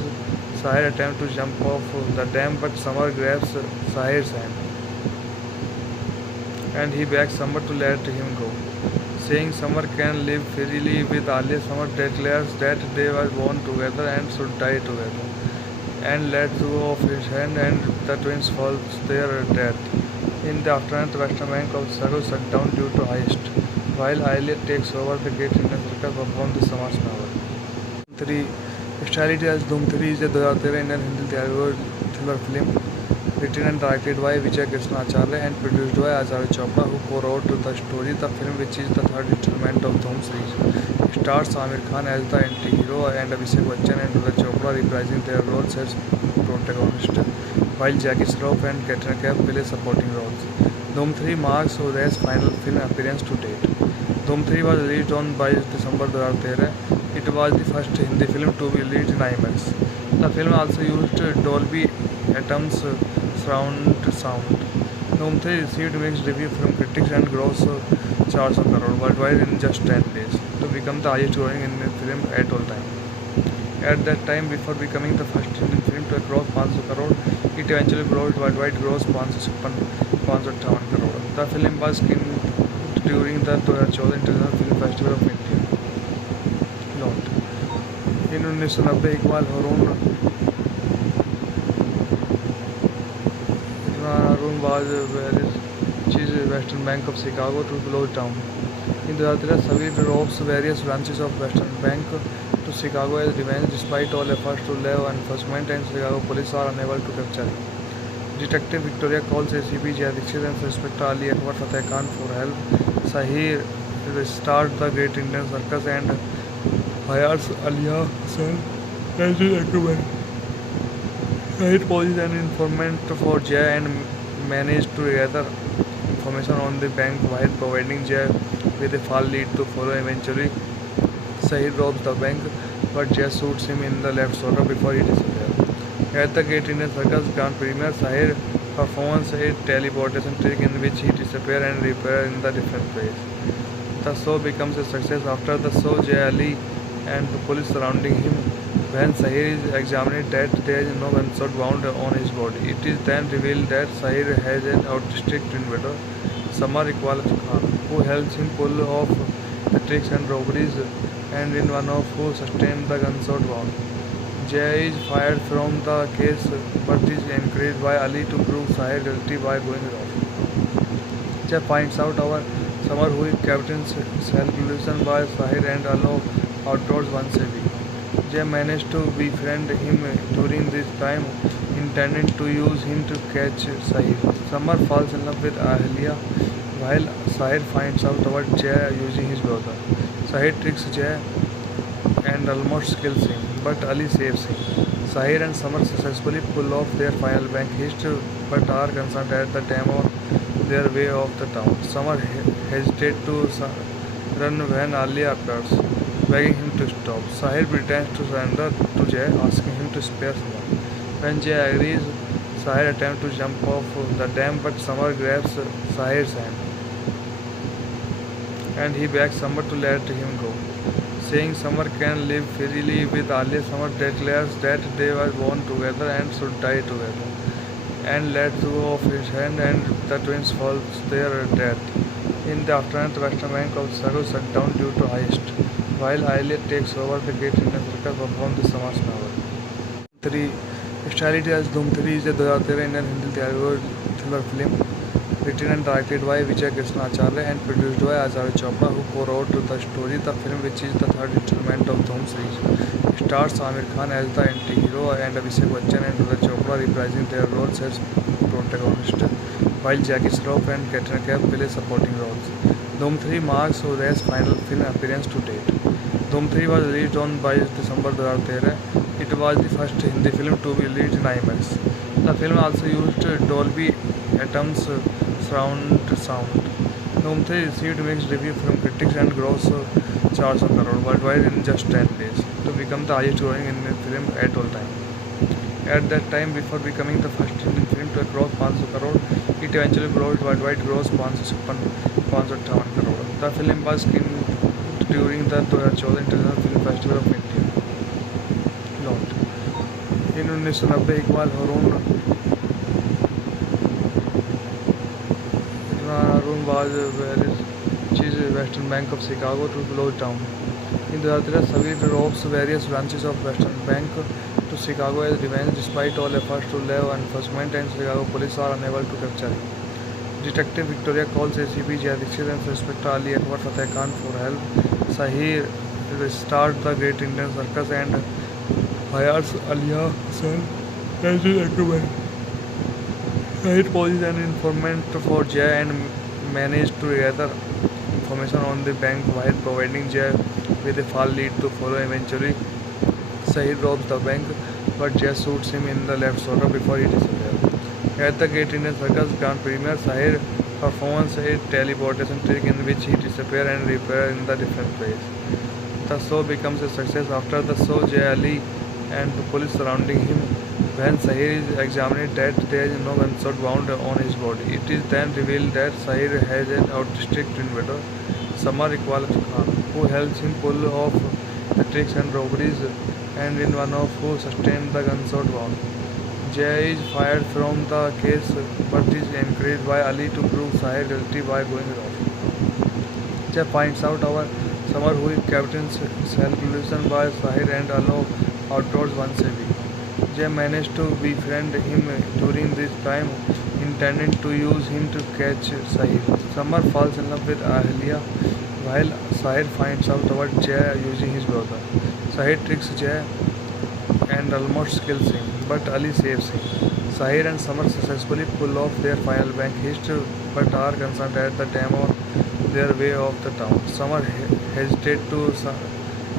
Sahir attempts to jump off the dam, but Summer grabs Sahir's hand and he begs Summer to let him go. Saying Summer can live freely with Alia, Summer declares that they were born together and should die together, and lets go of his hand, and the twins fall their death. In the aftermath, the western bank of Chicago shut down due to heist, while Alia takes over the Great Indian Circus perform the Sama's novel. 3. Stylity as Dhoom 3 is a 2013 Indian Hindi Telugu thriller film written and directed by Vijay Krishna Acharya and produced by Acharya Chopra, who co-wrote the story. The film, which is the third installment of Dhoom series, stars Amir Khan as the anti-hero and Abhishek Bachchan and Acharya Chopra reprising their roles as protagonists, while Jackie Shroff and Katrina Kaif play supporting roles. Dhoom 3 marks Uday's final film appearance to date. Dhoom 3 was released on 22 December 2013. It was the first Hindi film to be released in IMAX. The film also used Dolby Atmos surround sound. Dhoom 3 received mixed reviews from critics and grossed 400 crore worldwide in just 10 days, to become the highest grossing Indian film at all time. At that time, before becoming the first Indian film to cross 500 crore, it eventually grossed worldwide gross 558 crore. The film was screened during the 2014 International Film Festival of India, London. In 1990, Iqbal Harun was chief Western Bank of Chicago to close down. In 2013, Savir robs various branches of Western Bank to Chicago as revenge, despite all efforts to leave enforcement, and Chicago police are unable to capture him. Detective Victoria calls ACP Jay Dixit and Inspector Ali Akbar Fateh Khan for help. Sahir restarts the Great Indian Circus and hires Alia Hussain as his recommend. Sahir poses an informant for Jay and manages to gather information on the bank while providing Jay with a false lead to follow. Eventually, Sahir robs the bank, but Jay shoots him in the left shoulder before he disappears. At the Great Indian Circus Grand Premiere, Sahir performs a teleportation trick in which he disappears and reappears in the different place. The show becomes a success. After the show, Jay Ali and the police surrounding him. When Sahir is examined, that there is no gunshot wound on his body. It is then revealed that Sahir has an autistic twin brother, Samar Iqbal Khan, who helps him pull off the tricks and robberies, and in one of who sustained the gunshot wound. Jay is fired from the case, but is encouraged by Ali to prove Sahir guilty by going off. Jay finds out our Samar, who is Captain Self-Illusion by Sahir and allow outdoors once a week. Jay managed to befriend him during this time, intending to use him to catch Sahir. Samar falls in love with Ahlia, while Sahir finds out about Jay using his brother. Sahir tricks Jay and almost kills him, but Ali saves him. Sahir and Samar successfully pull off their final bank heist, but are concerned at the time on their way off the town. Samar hesitates to run when Ali appears, begging him to stop. Sahir pretends to surrender to Jay, asking him to spare Samar. When Jay agrees, Sahir attempts to jump off the dam, but Samar grabs Sahir's hand, and he begs Samar to let him go. Saying Samar can live freely with Ali, Samar declares that they were born together and should die together, and lets go of his hand, and the twins fall their death. In the aftermath, Western Bank of Chicago shut down due to heist, while Elliot takes over the Great Indian Circus perform the Samar's novel. 3. Starred as Dhoom 3 is a 2013 Indian Hindi Telugu thriller film written and directed by Vijay Krishna Acharya and produced by Acharya Chopra, who co-wrote the story. The film, which is the third installment of Dhoom series, stars Amir Khan as the anti-hero and Abhishek Bachchan and Acharya Chopra reprising their roles as protagonists, while Jackie Shroff and Katrina Kaif play supporting roles. Dhoom 3 marks Uday's final film appearance to date. Dhoom 3 was released on 22 December 2013. It was the first Hindi film to be released in IMAX. The film also used Dolby Atmos surround sound. Dhoom 3 received mixed reviews from critics and grossed 400 crore worldwide in just 10 days, to become the highest grossing Indian film at all time. At that time, before becoming the first Indian film to cross 500 crore, it eventually grossed worldwide gross 558 crore. The film was screened during the 2014 International Film Festival of India, London. In 1990, Iqbal Harun was chief Western Bank of Chicago to close down. In 2013, Savir robs various branches of Western Bank to Chicago as revenge, despite all efforts to leave enforcement, and Chicago police are unable to capture him. Detective Victoria calls ACP Jay Dixit and Inspector Ali Akbar Fateh Khan for help. Sahir restarts the Great Indian Circus and hires Alia Hussain as his recommend. It poses an informant for Jay and managed to gather information on the bank while providing Jay with a false lead to follow. Eventually, Sahir robs the bank, but Jay shoots him in the left shoulder before he disappears. At the Great Indian Circus Grand Premiere, Sahir performs a teleportation trick in which he disappears and reappears in the different place. The show becomes a success. After the show, Jay Ali and the police surrounding him. When Sahir is examined, that there is no gunshot wound on his body. It is then revealed that Sahir has an autistic twin brother, Samar Iqbal Khan, who helps him pull off the tricks and robberies, and in one of who sustained the gunshot wound. Jay is fired from the case but is encouraged by Ali to prove Sahir guilty by going off. Jay finds out our Samar who captains self-illusion by Sahir and allow outdoors once a week. Jay managed to befriend him during this time, intending to use him to catch Sahir. Samar falls in love with Ahlia, while Sahir finds out about Jay using his brother. Sahir tricks Jay and almost kills him, but Ali saves him. Sahir and Samar successfully pull off their final bank heist, but are concerned at the time of their way off the town. Samar hesitates to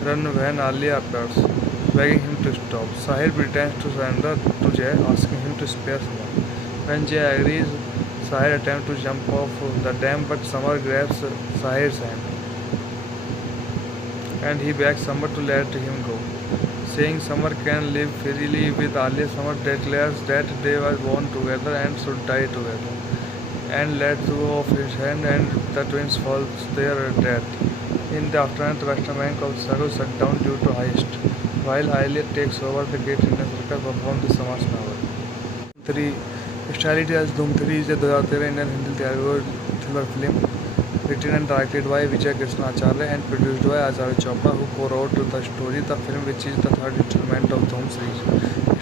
run when Alia appears, begging him to stop. Sahir pretends to surrender to Jay, asking him to spare Samar. When Jay agrees, Sahir attempts to jump off the dam, but Samar grabs Sahir's hand and he begs Samar to let him go. Saying Samar can live freely with Alia, Samar declares that they were born together and should die together, and lets go of his hand, and the twins fall their death. In the aftermath, the Western Bank of Chicago shut down due to heist, while Alia takes over the Great Indian Circus perform the Samar's novel. 3. Starred as Doom 3 is a 2013 Indian Hindi Telugu thriller film written and directed by Vijay Krishna Acharya and produced by Acharya Chopra, who co-wrote the story. The film, which is the third installment of Dhoom series,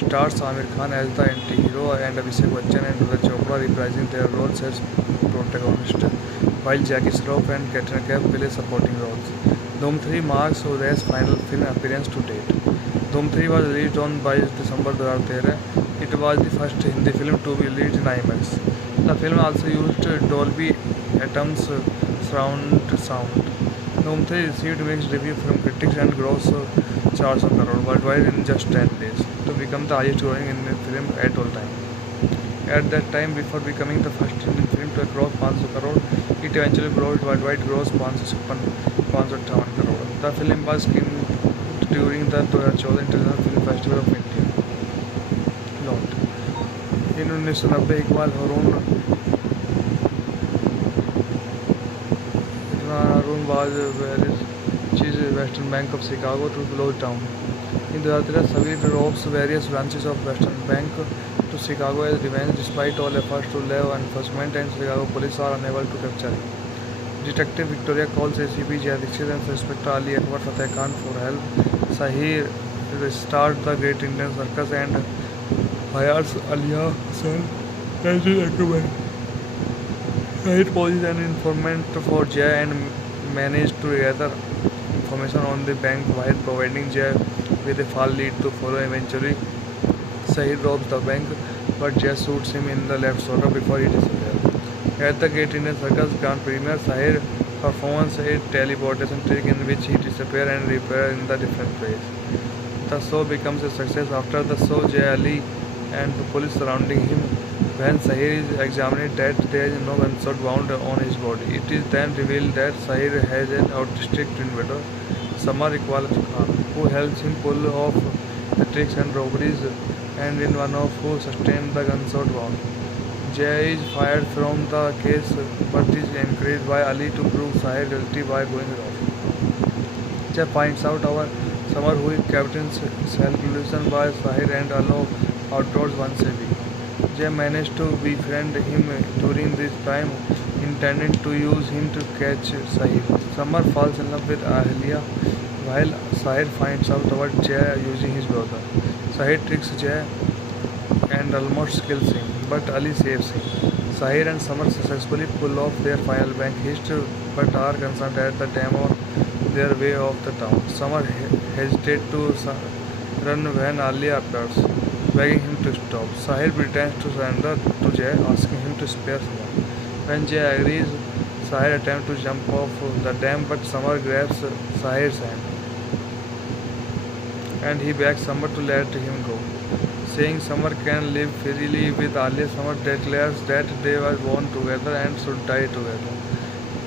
stars Amir Khan as the anti-hero and Abhishek Bachchan and Acharya Chopra reprising their roles as protagonists, while Jackie Shroff and Katrina Kaif play supporting roles. Dhoom 3 marks Urai's final film appearance to date. Dhoom 3 was released on 22 December 2013. It was the first Hindi film to be released in IMAX. The film also used Dolby Atmos surround sound. Dhoom 3 received mixed reviews from critics and grossed 400 crore worldwide in just 10 days, to become the highest grossing Indian film at all time. At that time, before becoming the first Indian film to cross 500 crore, it eventually grossed worldwide gross 557 crore. The film was screened during the 2014 International Film Festival of India. Note: in 1990 Iqbal Harun was which is Western Bank of Chicago to close down. In 2013, Savir robs various branches of Western Bank to Chicago as revenge, despite all efforts to law enforcement and Chicago police are unable to capture him. Detective Victoria calls ACP Jay Dixit and Inspector Ali Akbar Fateh Khan for help. Sahir restarts the Great Indian Circus and hires Alia Hussain as his recommend. It poses an informant for Jay and managed to gather information on the bank while providing Jay with a false lead to follow. Eventually, Sahir robs the bank, but Jay shoots him in the left shoulder before he disappears. At the Great Indian Circus Grand Premiere, Sahir performs a teleportation trick in which he disappears and reappears in the different place. The show becomes a success. After the show, Jay Ali and the police surrounding him. When Sahir is examined, that there is no gunshot wound on his body. It is then revealed that Sahir has an autistic twin brother, Samar Iqbal Khan, who helps him pull off the tricks and robberies, and in one of who sustained the gunshot wound. Jay is fired from the case but is encouraged by Ali to prove Sahir guilty by going off. Jay finds out our Samar who captains self-illusion by Sahir and allow outdoors once a week. Jay managed to befriend him during this time, intending to use him to catch Sahir. Samar falls in love with Ahlia, while Sahir finds out about Jay using his brother. Sahir tricks Jay and almost kills him, but Ali saves him. Sahir and Samar successfully pull off their final bank heist, but are concerned at the time of their way off the town. Samar hesitates to run when Alia appears, begging him to stop. Sahir pretends to surrender to Jay, asking him to spare someone. When Jay agrees, Sahir attempts to jump off the dam, but Samar grabs Sahir's hand and he begs Samar to let him go. Saying Samar can live freely with Alia, Samar declares that they were born together and should die together,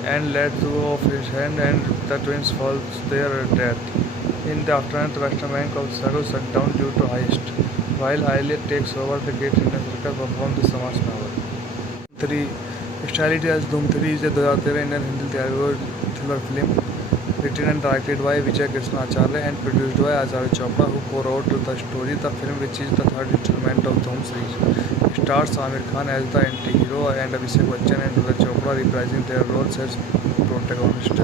and lets go of his hand, and the twins fall their death. In the aftermath, the western bank of Chicago shut down due to heist, while Alia takes over the Great Indian Circus perform the Samaj novel. 3. Speciality as Doom 3 is a 2013 Indian Hindi Telugu thriller film written and directed by Vijay Krishna Acharya and produced by Acharya Chopra, who co-wrote the story. The film, which is the third installment of Doom series, stars Amir Khan as the anti-hero and Abhishek Bachchan and Acharya Chopra reprising their roles as protagonists,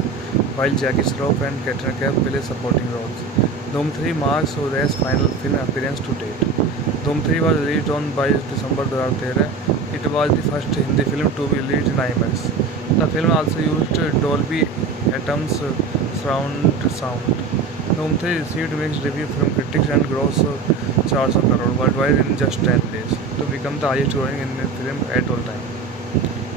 while Jackie Shroff and Katrina Kaif play supporting roles. Doom 3 marks Udaya's final film appearance to date. Doom 3 was released on 22 December 2013. It was the first Hindi film to be released in IMAX. The film also used Dolby Atmos surround sound. Doom 3 received mixed reviews from critics and grossed 400 crore worldwide in just 10 days, to become the highest grossing Indian film at all time.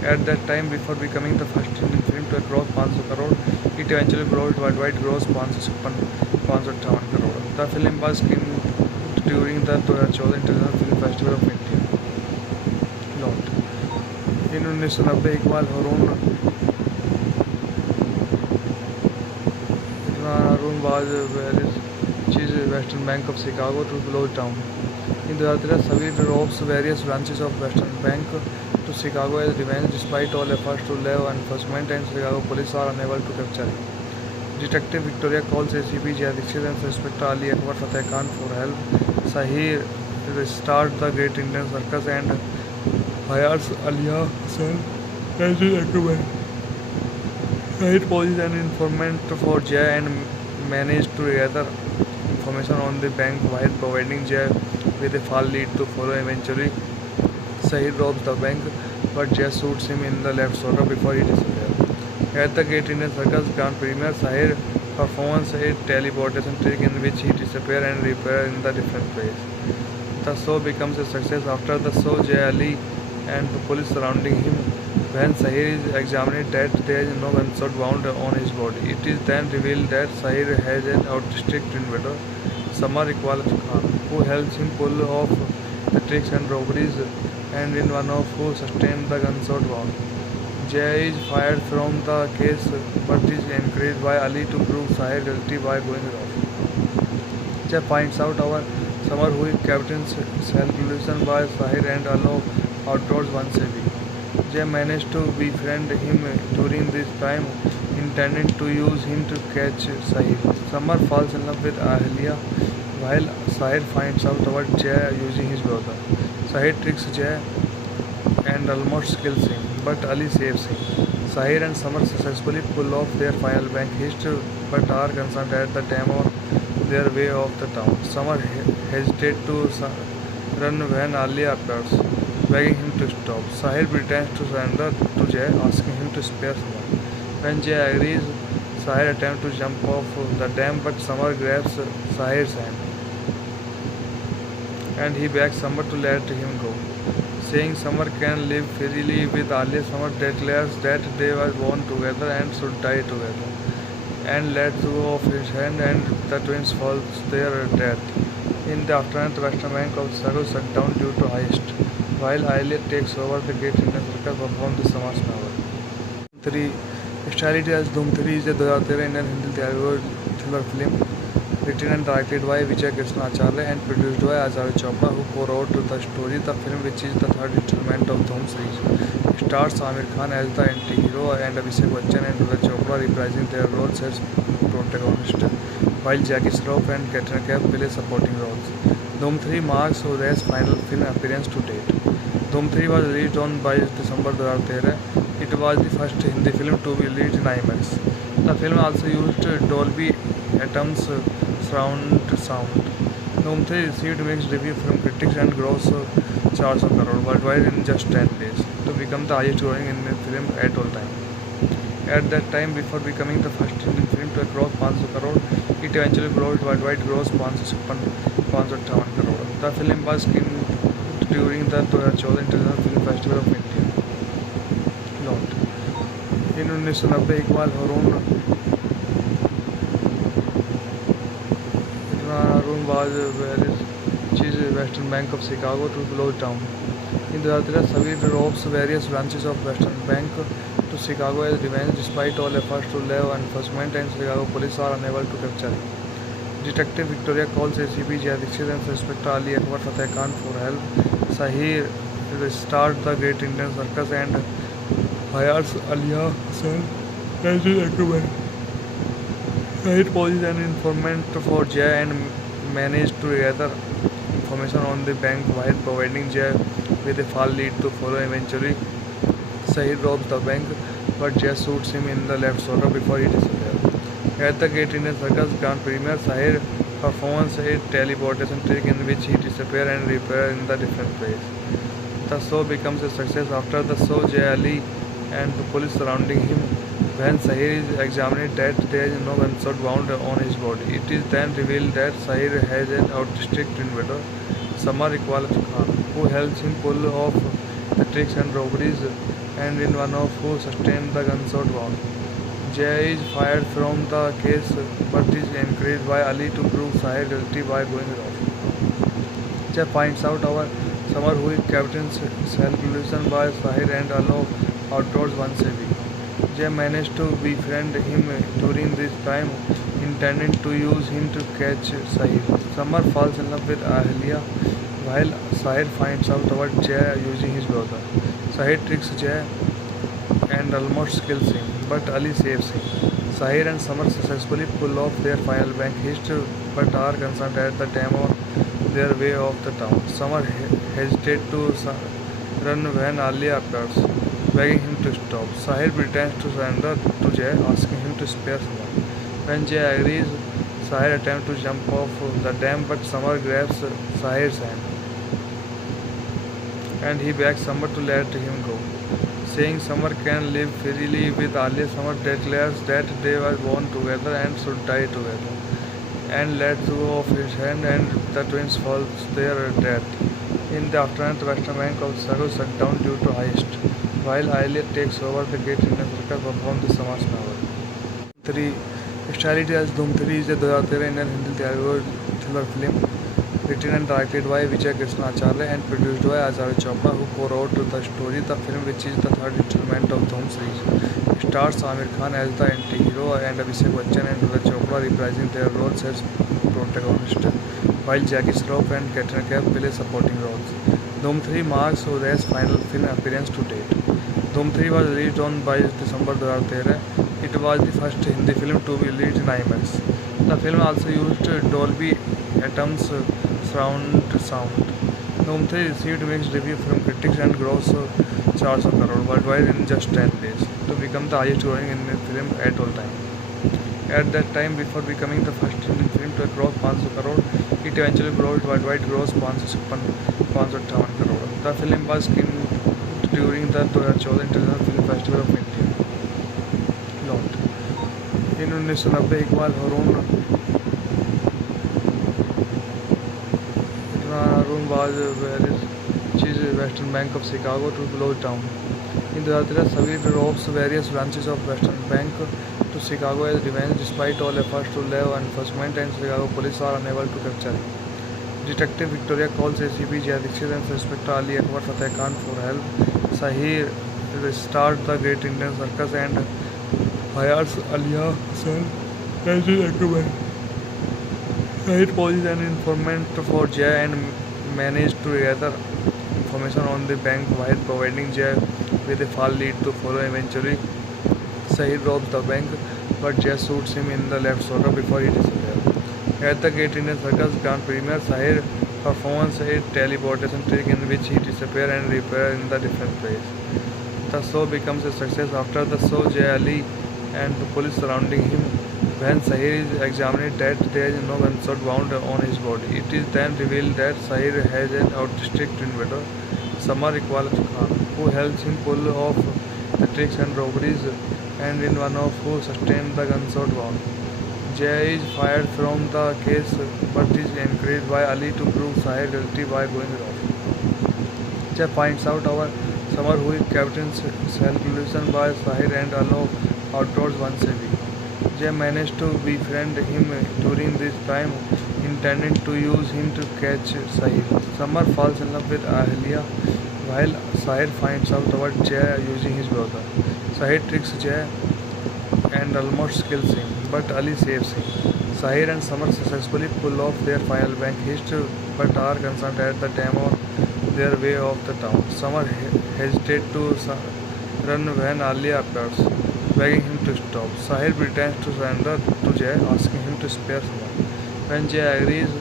At that time, before becoming the first Indian film to cross 500 crore, it eventually grossed worldwide gross 557 crore. The film was screened during the 2014 International Film Festival of India. Note: in 1990 Iqbal Harun was which is Western Bank of Chicago to close down. In 2013, Savir robs various branches of Western Bank to Chicago as revenge, despite all efforts to law enforcement and Chicago police are unable to capture him. Detective Victoria calls ACP Jay Dixit and Inspector Ali Akbar Fateh Khan for help. Sahir restarts the Great Indian Circus and hires Alia Hussain as his recommend. Sahir poses an informant for Jay and manages to gather information on the bank while providing Jay with a false lead to follow. Eventually, Sahir robs the bank, but Jay shoots him in the left shoulder before he disappears. At the Great Indian Circus Grand Premiere, Sahir performs a teleportation trick in which he disappears and reappears in the different place. The show becomes a success. After the show, Jay Ali and the police surrounding him. When Sahir is examined, that there is no gunshot wound on his body. It is then revealed that Sahir has an autistic twin brother, Samar Iqbal Khan, who helps him pull off the tricks and robberies, and in one of who sustained the gunshot wound. Jay is fired from the case, but is encouraged by Ali to prove Sahir guilty by going off. Jay finds out our Samar, who is Captain's self-illusion by Sahir and allow outdoors once a week. Jay managed to befriend him during this time, intending to use him to catch Sahir. Samar falls in love with Alia, while Sahir finds out about Jay using his brother. Sahir tricks Jay and almost kills him, but Ali saves him. Sahir and Samar successfully pull off their final bank heist, but are concerned at the time on their way off the town. Samar hesitates to run when Alia appears, begging him to stop. Sahir pretends to surrender to Jay, asking him to spare someone. When Jay agrees, Sahir attempts to jump off the dam, but Samar grabs Sahir's hand and he begs Samar to let him go. Saying Samar can live freely with Alia, Samar declares that they were born together and should die together, and lets go of his hand, and the twins fall their death. In the aftermath, the western bank of Chicago shut down due to heist, while Alia takes over the Great Indian Circus perform the Samaj novel. 3. Speciality as Doom 3 is a 2013 Indian Hindi Telugu thriller film written and directed by Vijay Krishna Acharya and produced by Acharya Chopra, who co-wrote the story. The film, which is the third installment of Doom series, stars Amir Khan as the anti-hero and Abhishek Bachchan and Acharya Chopra reprising their roles as protagonists, while Jackie Shroff and Katrina Kaif play supporting roles. Doom 3 marks Udaya's final film appearance to date. Doom 3 was released on 22 December 2013. It was the first Hindi film to be released in IMAX. The film also used Dolby Atmos surround sound. Doom 3 received mixed reviews from critics and grossed 400 crore worldwide in just 10 days, to become the highest grossing Indian film at all time. At that time, before becoming the first Indian film to cross 500 crore, It eventually grossed worldwide gross 558 crore. The film was screened during the 2014 International Film Festival of India. Lot. In 1990 Iqbal Harun was where which is Western Bank of Chicago to close down. In 2013, Savir robs various branches of Western Bank to Chicago as revenge despite all efforts to leave enforcement and Chicago police are unable to capture him. Detective Victoria calls ACP Jay Dixit and Inspector Ali Akbar Fateh Khan for help. Sahir restarts the Great Indian Circus and hires Alia Hassan as his recommend. Sahir poses an informant for Jay and manages to gather information on the bank while providing Jay with a false lead to follow. Eventually, Sahir robs the bank, but Jay shoots him in the left shoulder before he disappears. At the Great Indian Circus Grand Premiere, Sahir performs a teleportation trick in which he disappears and reappears in the different place. The show becomes a success. After the show, Jay Ali and the police surrounding him. When Sahir is examined, that there is no gunshot wound on his body. It is then revealed that Sahir has an autistic twin brother, Samar Iqbal Khan, who helps him pull off the tricks and robberies, and in one of who sustained the gunshot wound. Jay is fired from the case, but is encouraged by Ali to prove Sahir guilty by going off. Jay finds out our Samar, who is captain's self-illusion by Sahir and allow outdoors once a week. Jay managed to befriend him during this time, intending to use him to catch Sahir. Samar falls in love with Ahlia, while Sahir finds out about Jay using his brother. Sahir tricks Jay and almost kills him, but Ali saves him. Sahir and Samar successfully pull off their final bank heist, but are concerned at the time on their way off the town. Samar hesitates to run when Ali appears, begging him to stop. Sahir pretends to surrender to Jay, asking him to spare Samar. When Jay agrees, Sahir attempts to jump off the dam, but Samar grabs Sahir's hand, and he begs Samar to let him go. Saying Samar can live freely with Ali, Samar declares that they were born together and should die together, and lets go of his hand, and the twins fall to their death. In the aftermath, Western Bank of Chicago shut down due to heist, while Elliot takes over the Great Indian Circus perform the Samas novel. 3. Starred as Dhoom 3 is a 2013 Indian Hindi Telugu thriller film written and directed by Vijay Krishna Acharya and produced by Acharya Chopra, who co-wrote the story. The film, which is the third installment of Dhoom series, stars Amir Khan as the anti-hero and Abhishek Bachchan and Acharya Chopra reprising their roles as protagonists, while Jackie Shroff and Katrina Kaif play supporting roles. Dhoom 3 marks Uday's final film appearance to date. Dhoom 3 was released on 22 December 2013. It was the first Hindi film to be released in IMAX. The film also used Dolby Atmos surround sound. Dhoom 3 received mixed reviews from critics and grossed 400 crore worldwide in just 10 days, to become the highest grossing Indian film at all time. At that time, before becoming the first Indian film to cross 500 crore, it eventually grossed worldwide gross 558 crore. The film was screened during the 2014 International Film Festival of India. Lot. In 1990, Iqbal Harun was where which is Western Bank of Chicago to close down. In 2013, Savir robs various branches of Western Bank to Chicago as revenge despite all efforts to leave enforcement and Chicago police are unable to capture him. Detective Victoria calls ACP Jay Dixit and Inspector Ali Akbar Fateh Khan for help. Sahir restarts the Great Indian Circus and hires Alia Hassan as his recommend. Sahir poses an informant for Jay and manages to gather information on the bank while providing Jay with a false lead to follow. Eventually, Sahir robs the bank, but Jay shoots him in the left shoulder before he disappears. At the Great Indian Circus Grand Premiere, Sahir performs a teleportation trick in which he disappears and reappears in the different place. The show becomes a success. After the show, Jay Ali and the police surrounding him. When Sahir is examined, that there is no gunshot wound on his body. It is then revealed that Sahir has an autistic twin brother, Samar Iqbal Khan, who helps him pull off the tricks and robberies, and in one of who sustained the gunshot wound. Jay is fired from the case but is encouraged by Ali to prove Sahir guilty by going off. Jay finds out our Summer who captains self-illusion by Sahir and allow outdoors once a week. Jay managed to befriend him during this time, intending to use him to catch Sahir. Summer falls in love with Ahlia while Sahir finds out about Jay using his brother. Sahir tricks Jay and almost kills him, but Ali saves him. Sahir and Summer successfully pull off their final bank heist, but are concerned at the time of their way off the town. Summer hesitates to run when Alia appears, begging him to stop. Sahir pretends to surrender to Jay, asking him to spare Summer. When Jay agrees,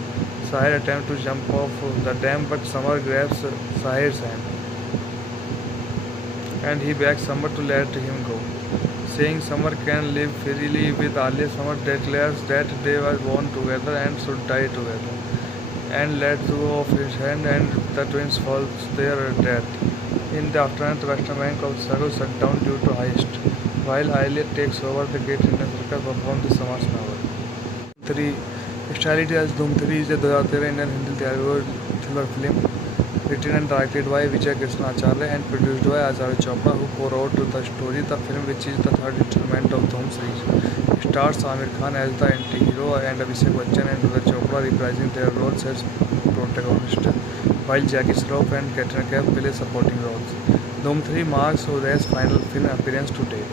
Sahir attempts to jump off the dam, but Summer grabs Sahir's hand and he begs Summer to let him go. Saying Summer can live freely with Alia, Summer declares that they were born together and should die together, and lets go of his hand, and the twins fall their death. In the aftermath, the western bank of Chicago shut down due to heist, while Alia takes over the Great Indian Circus perform the Summer's novel. 3. Starred as Doom 3 is a 2013 Indian Hindi Telugu thriller film written and directed by Vijay Krishna Acharya and produced by Acharya Chopra, who co-wrote the story. The film, which is the third installment of Dhoom series, stars Amir Khan as the anti-hero and Abhishek Bachchan and Acharya Chopra reprising their roles as protagonists, while Jackie Shroff and Katrina Kaif play supporting roles. Dhoom 3 marks Uday's final film appearance to date.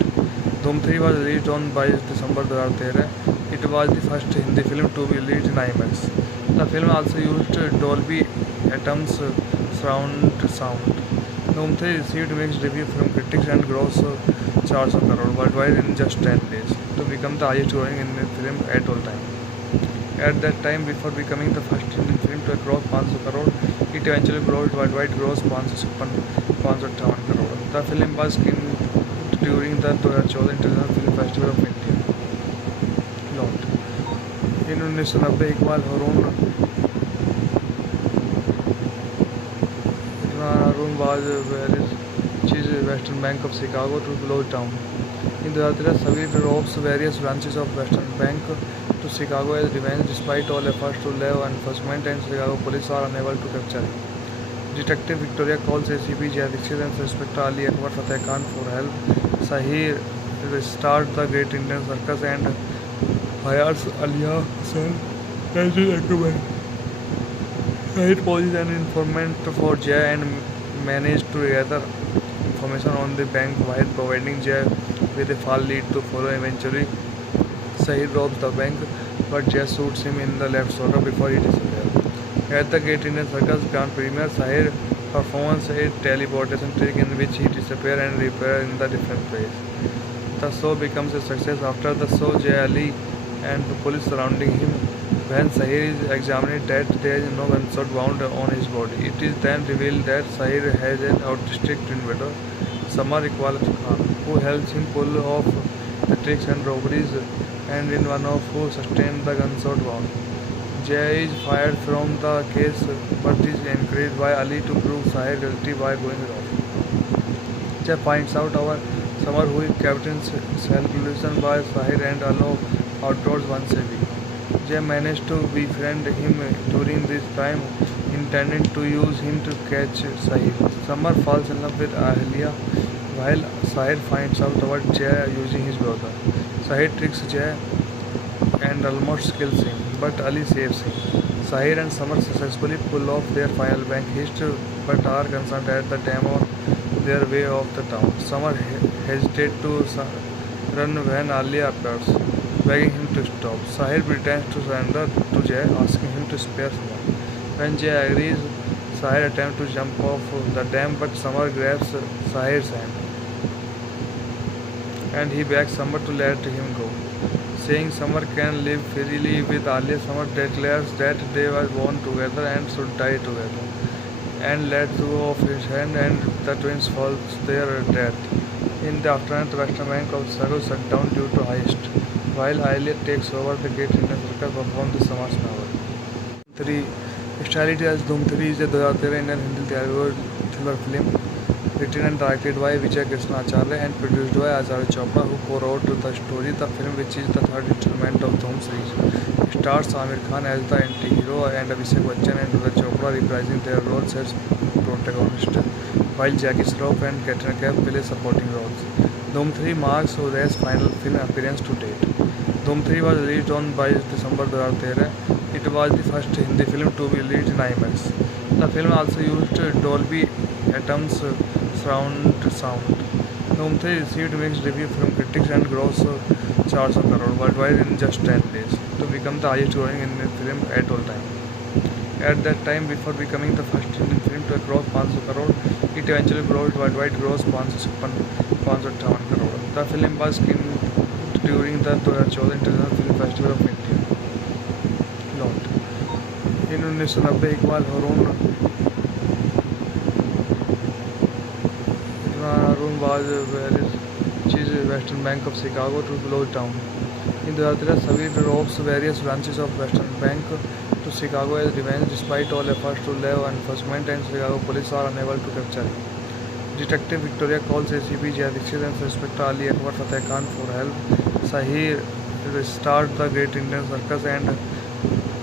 Dhoom 3 was released on 22 December 2013. It was the first Hindi film to be released in IMAX. The film also used Dolby Atmos surround sound. Dhoom 3 received mixed reviews from critics and grossed 400 crore worldwide in just 10 days, to become the highest grossing Indian film at all time. At that time, before becoming the first Indian film to cross 500 crore, it eventually grossed worldwide gross 558 crore. The film was screened during the 2014 International Film Festival of India. Note: in 1990 Iqbal Harun was which is Western Bank of Chicago to close down. In 2013, Savir robs various branches of Western Bank to Chicago as revenge, despite all efforts to law enforcement and Chicago police are unable to capture him. Detective Victoria calls ACP Jay Dixit and Inspector Ali Akbar Fateh Khan for help. Sahir restarts the Great Indian Circus and hires Alia Hussain as his acolyte. Sahir poses an informant for Jay and manages to gather information on the bank while providing Jay with a false lead to follow. Eventually, Sahir robs the bank, but Jay shoots him in the left shoulder before he disappears. At the Great Indian Circus Grand Premiere, Sahir performs a teleportation trick in which he disappears and reappears in the different place. The show becomes a success. After the show, Jay, Ali and the police surrounding him. When Sahir is examined, that there is no gunshot wound on his body. It is then revealed that Sahir has an autistic twin brother, Samar Iqbal Khan, who helps him pull off the tricks and robberies, and in one of who sustained the gunshot wound. Jay is fired from the case but is encouraged by Ali to prove Sahir guilty by going off. Jay finds out our Summer who captains self-illusion by Sahir and allow outdoors once a week. Jay managed to befriend him during this time, intending to use him to catch Sahir. Summer falls in love with Ahlia while Sahir finds out about Jay using his brother. Sahir tricks Jay and almost kills him, but Ali saves him. Sahir and Summer successfully pull off their final bank heist, but are concerned at the time of their way off the town. Summer hesitates to run when Alia appears, begging him to stop. Sahir pretends to surrender to Jay, asking him to spare Summer. When Jay agrees, Sahir attempts to jump off the dam, but Summer grabs Sahir's hand and he begs Summer to let him go. Saying Summer can live freely with Alia, Summer declares that they were born together and should die together, and lets go of his hand, and the twins fall their death. In the aftermath, the western bank of Chicago shut down due to heist, while Alia takes over the Great Indian Circus perform the Summer's novel. 3. Starred as Dhoom 3 is a 2013 Indian Hindi Telugu thriller film written and directed by Vijay Krishna Acharya and produced by Acharya Chopra, who co-wrote the story. The film, which is the third installment of Dhoom series, stars Amir Khan as the anti-hero and Abhishek Bachchan and Acharya Chopra reprising their roles as protagonists, while Jackie Shroff and Katrina Kaif play supporting roles. Dhoom 3 marks Uday's final film appearance to date. Dhoom 3 was released on 22 December 2013. It was the first Hindi film to be released in IMAX. The film also used Dolby Atmos surround sound. Dhoom 3 received mixed reviews from critics and grossed 400 crore worldwide in just 10 days, to become the highest grossing Indian film at all time. At that time, before becoming the first Indian film to cross 500 crore, it eventually grossed worldwide gross 558 crore. The film was screened during the 2014 International Film Festival of India. Note: in 1990 Iqbal Harun was chief Western Bank of Chicago to close down. In 2013, Savir robs various branches of Western Bank to Chicago as revenge, despite all efforts to law enforcement and Chicago police are unable to capture him. Detective Victoria calls ACP Jay Dixit and Inspector Ali Akbar Fateh Khan for help. Sahir restarts the Great Indian Circus and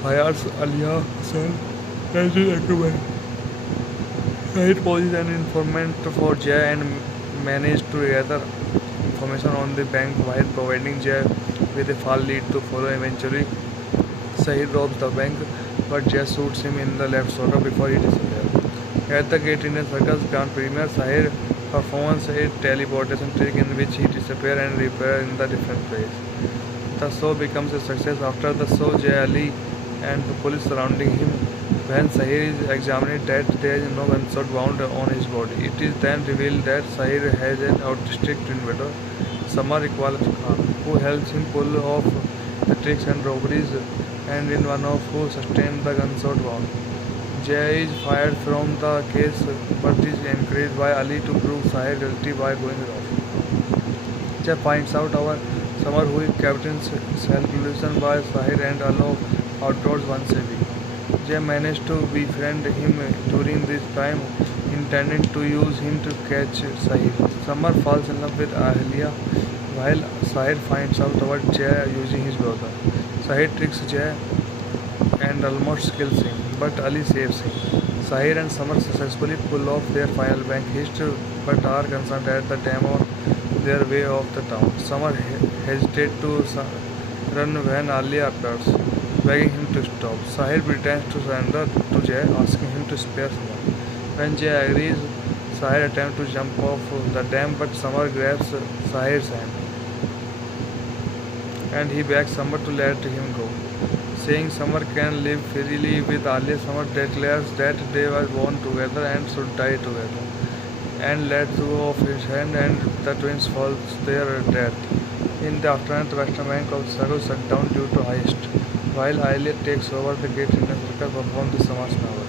hires Alia Hussain as his recommend. Sahir poses an informant for Jay and manages to gather information on the bank while providing Jay with a false lead to follow. Eventually, Sahir robs the bank, but Jay shoots him in the left shoulder before he disappears. At the Great Indian Circus Grand Premiere, Sahir performs a teleportation trick in which he disappears and reappears in the different place. The show becomes a success. After the show, Jay Ali and the police surrounding him. When Sahir is examined, that there is no gunshot wound on his body. It is then revealed that Sahir has an autistic twin brother, Samar Iqbal Khan, who helps him pull off the tricks and robberies, and in one of who sustained the gunshot wound. Jay is fired from the case, but is encouraged by Ali to prove Sahir guilty by going off. Jay finds out our Samar, who is Captain Self-Illusion by Sahir and allow outdoors once a week. Jay managed to befriend him during this time, intending to use him to catch Sahir. Samar falls in love with Ahlia, while Sahir finds out about Jay using his brother. Sahir tricks Jay and almost kills him, but Ali saves him. Sahir and Samar successfully pull off their final bank heist, but are concerned at the time on their way off the town. Samar hesitates to run when Ali appears, begging him to stop. Sahir pretends to surrender to Jay, asking him to spare Samar. When Jay agrees, Sahir attempts to jump off the dam, but Samar grabs Sahir's hand, and he begs Samar to let him go. Saying Samar can live freely with Ali, Samar declares that they were born together and should die together, and lets go of his hand, and the twins fall their death. In the aftermath, Western Bank of Chicago shut down due to heist, while Alia takes over the Great Indian Circus, performs the Samar's novel.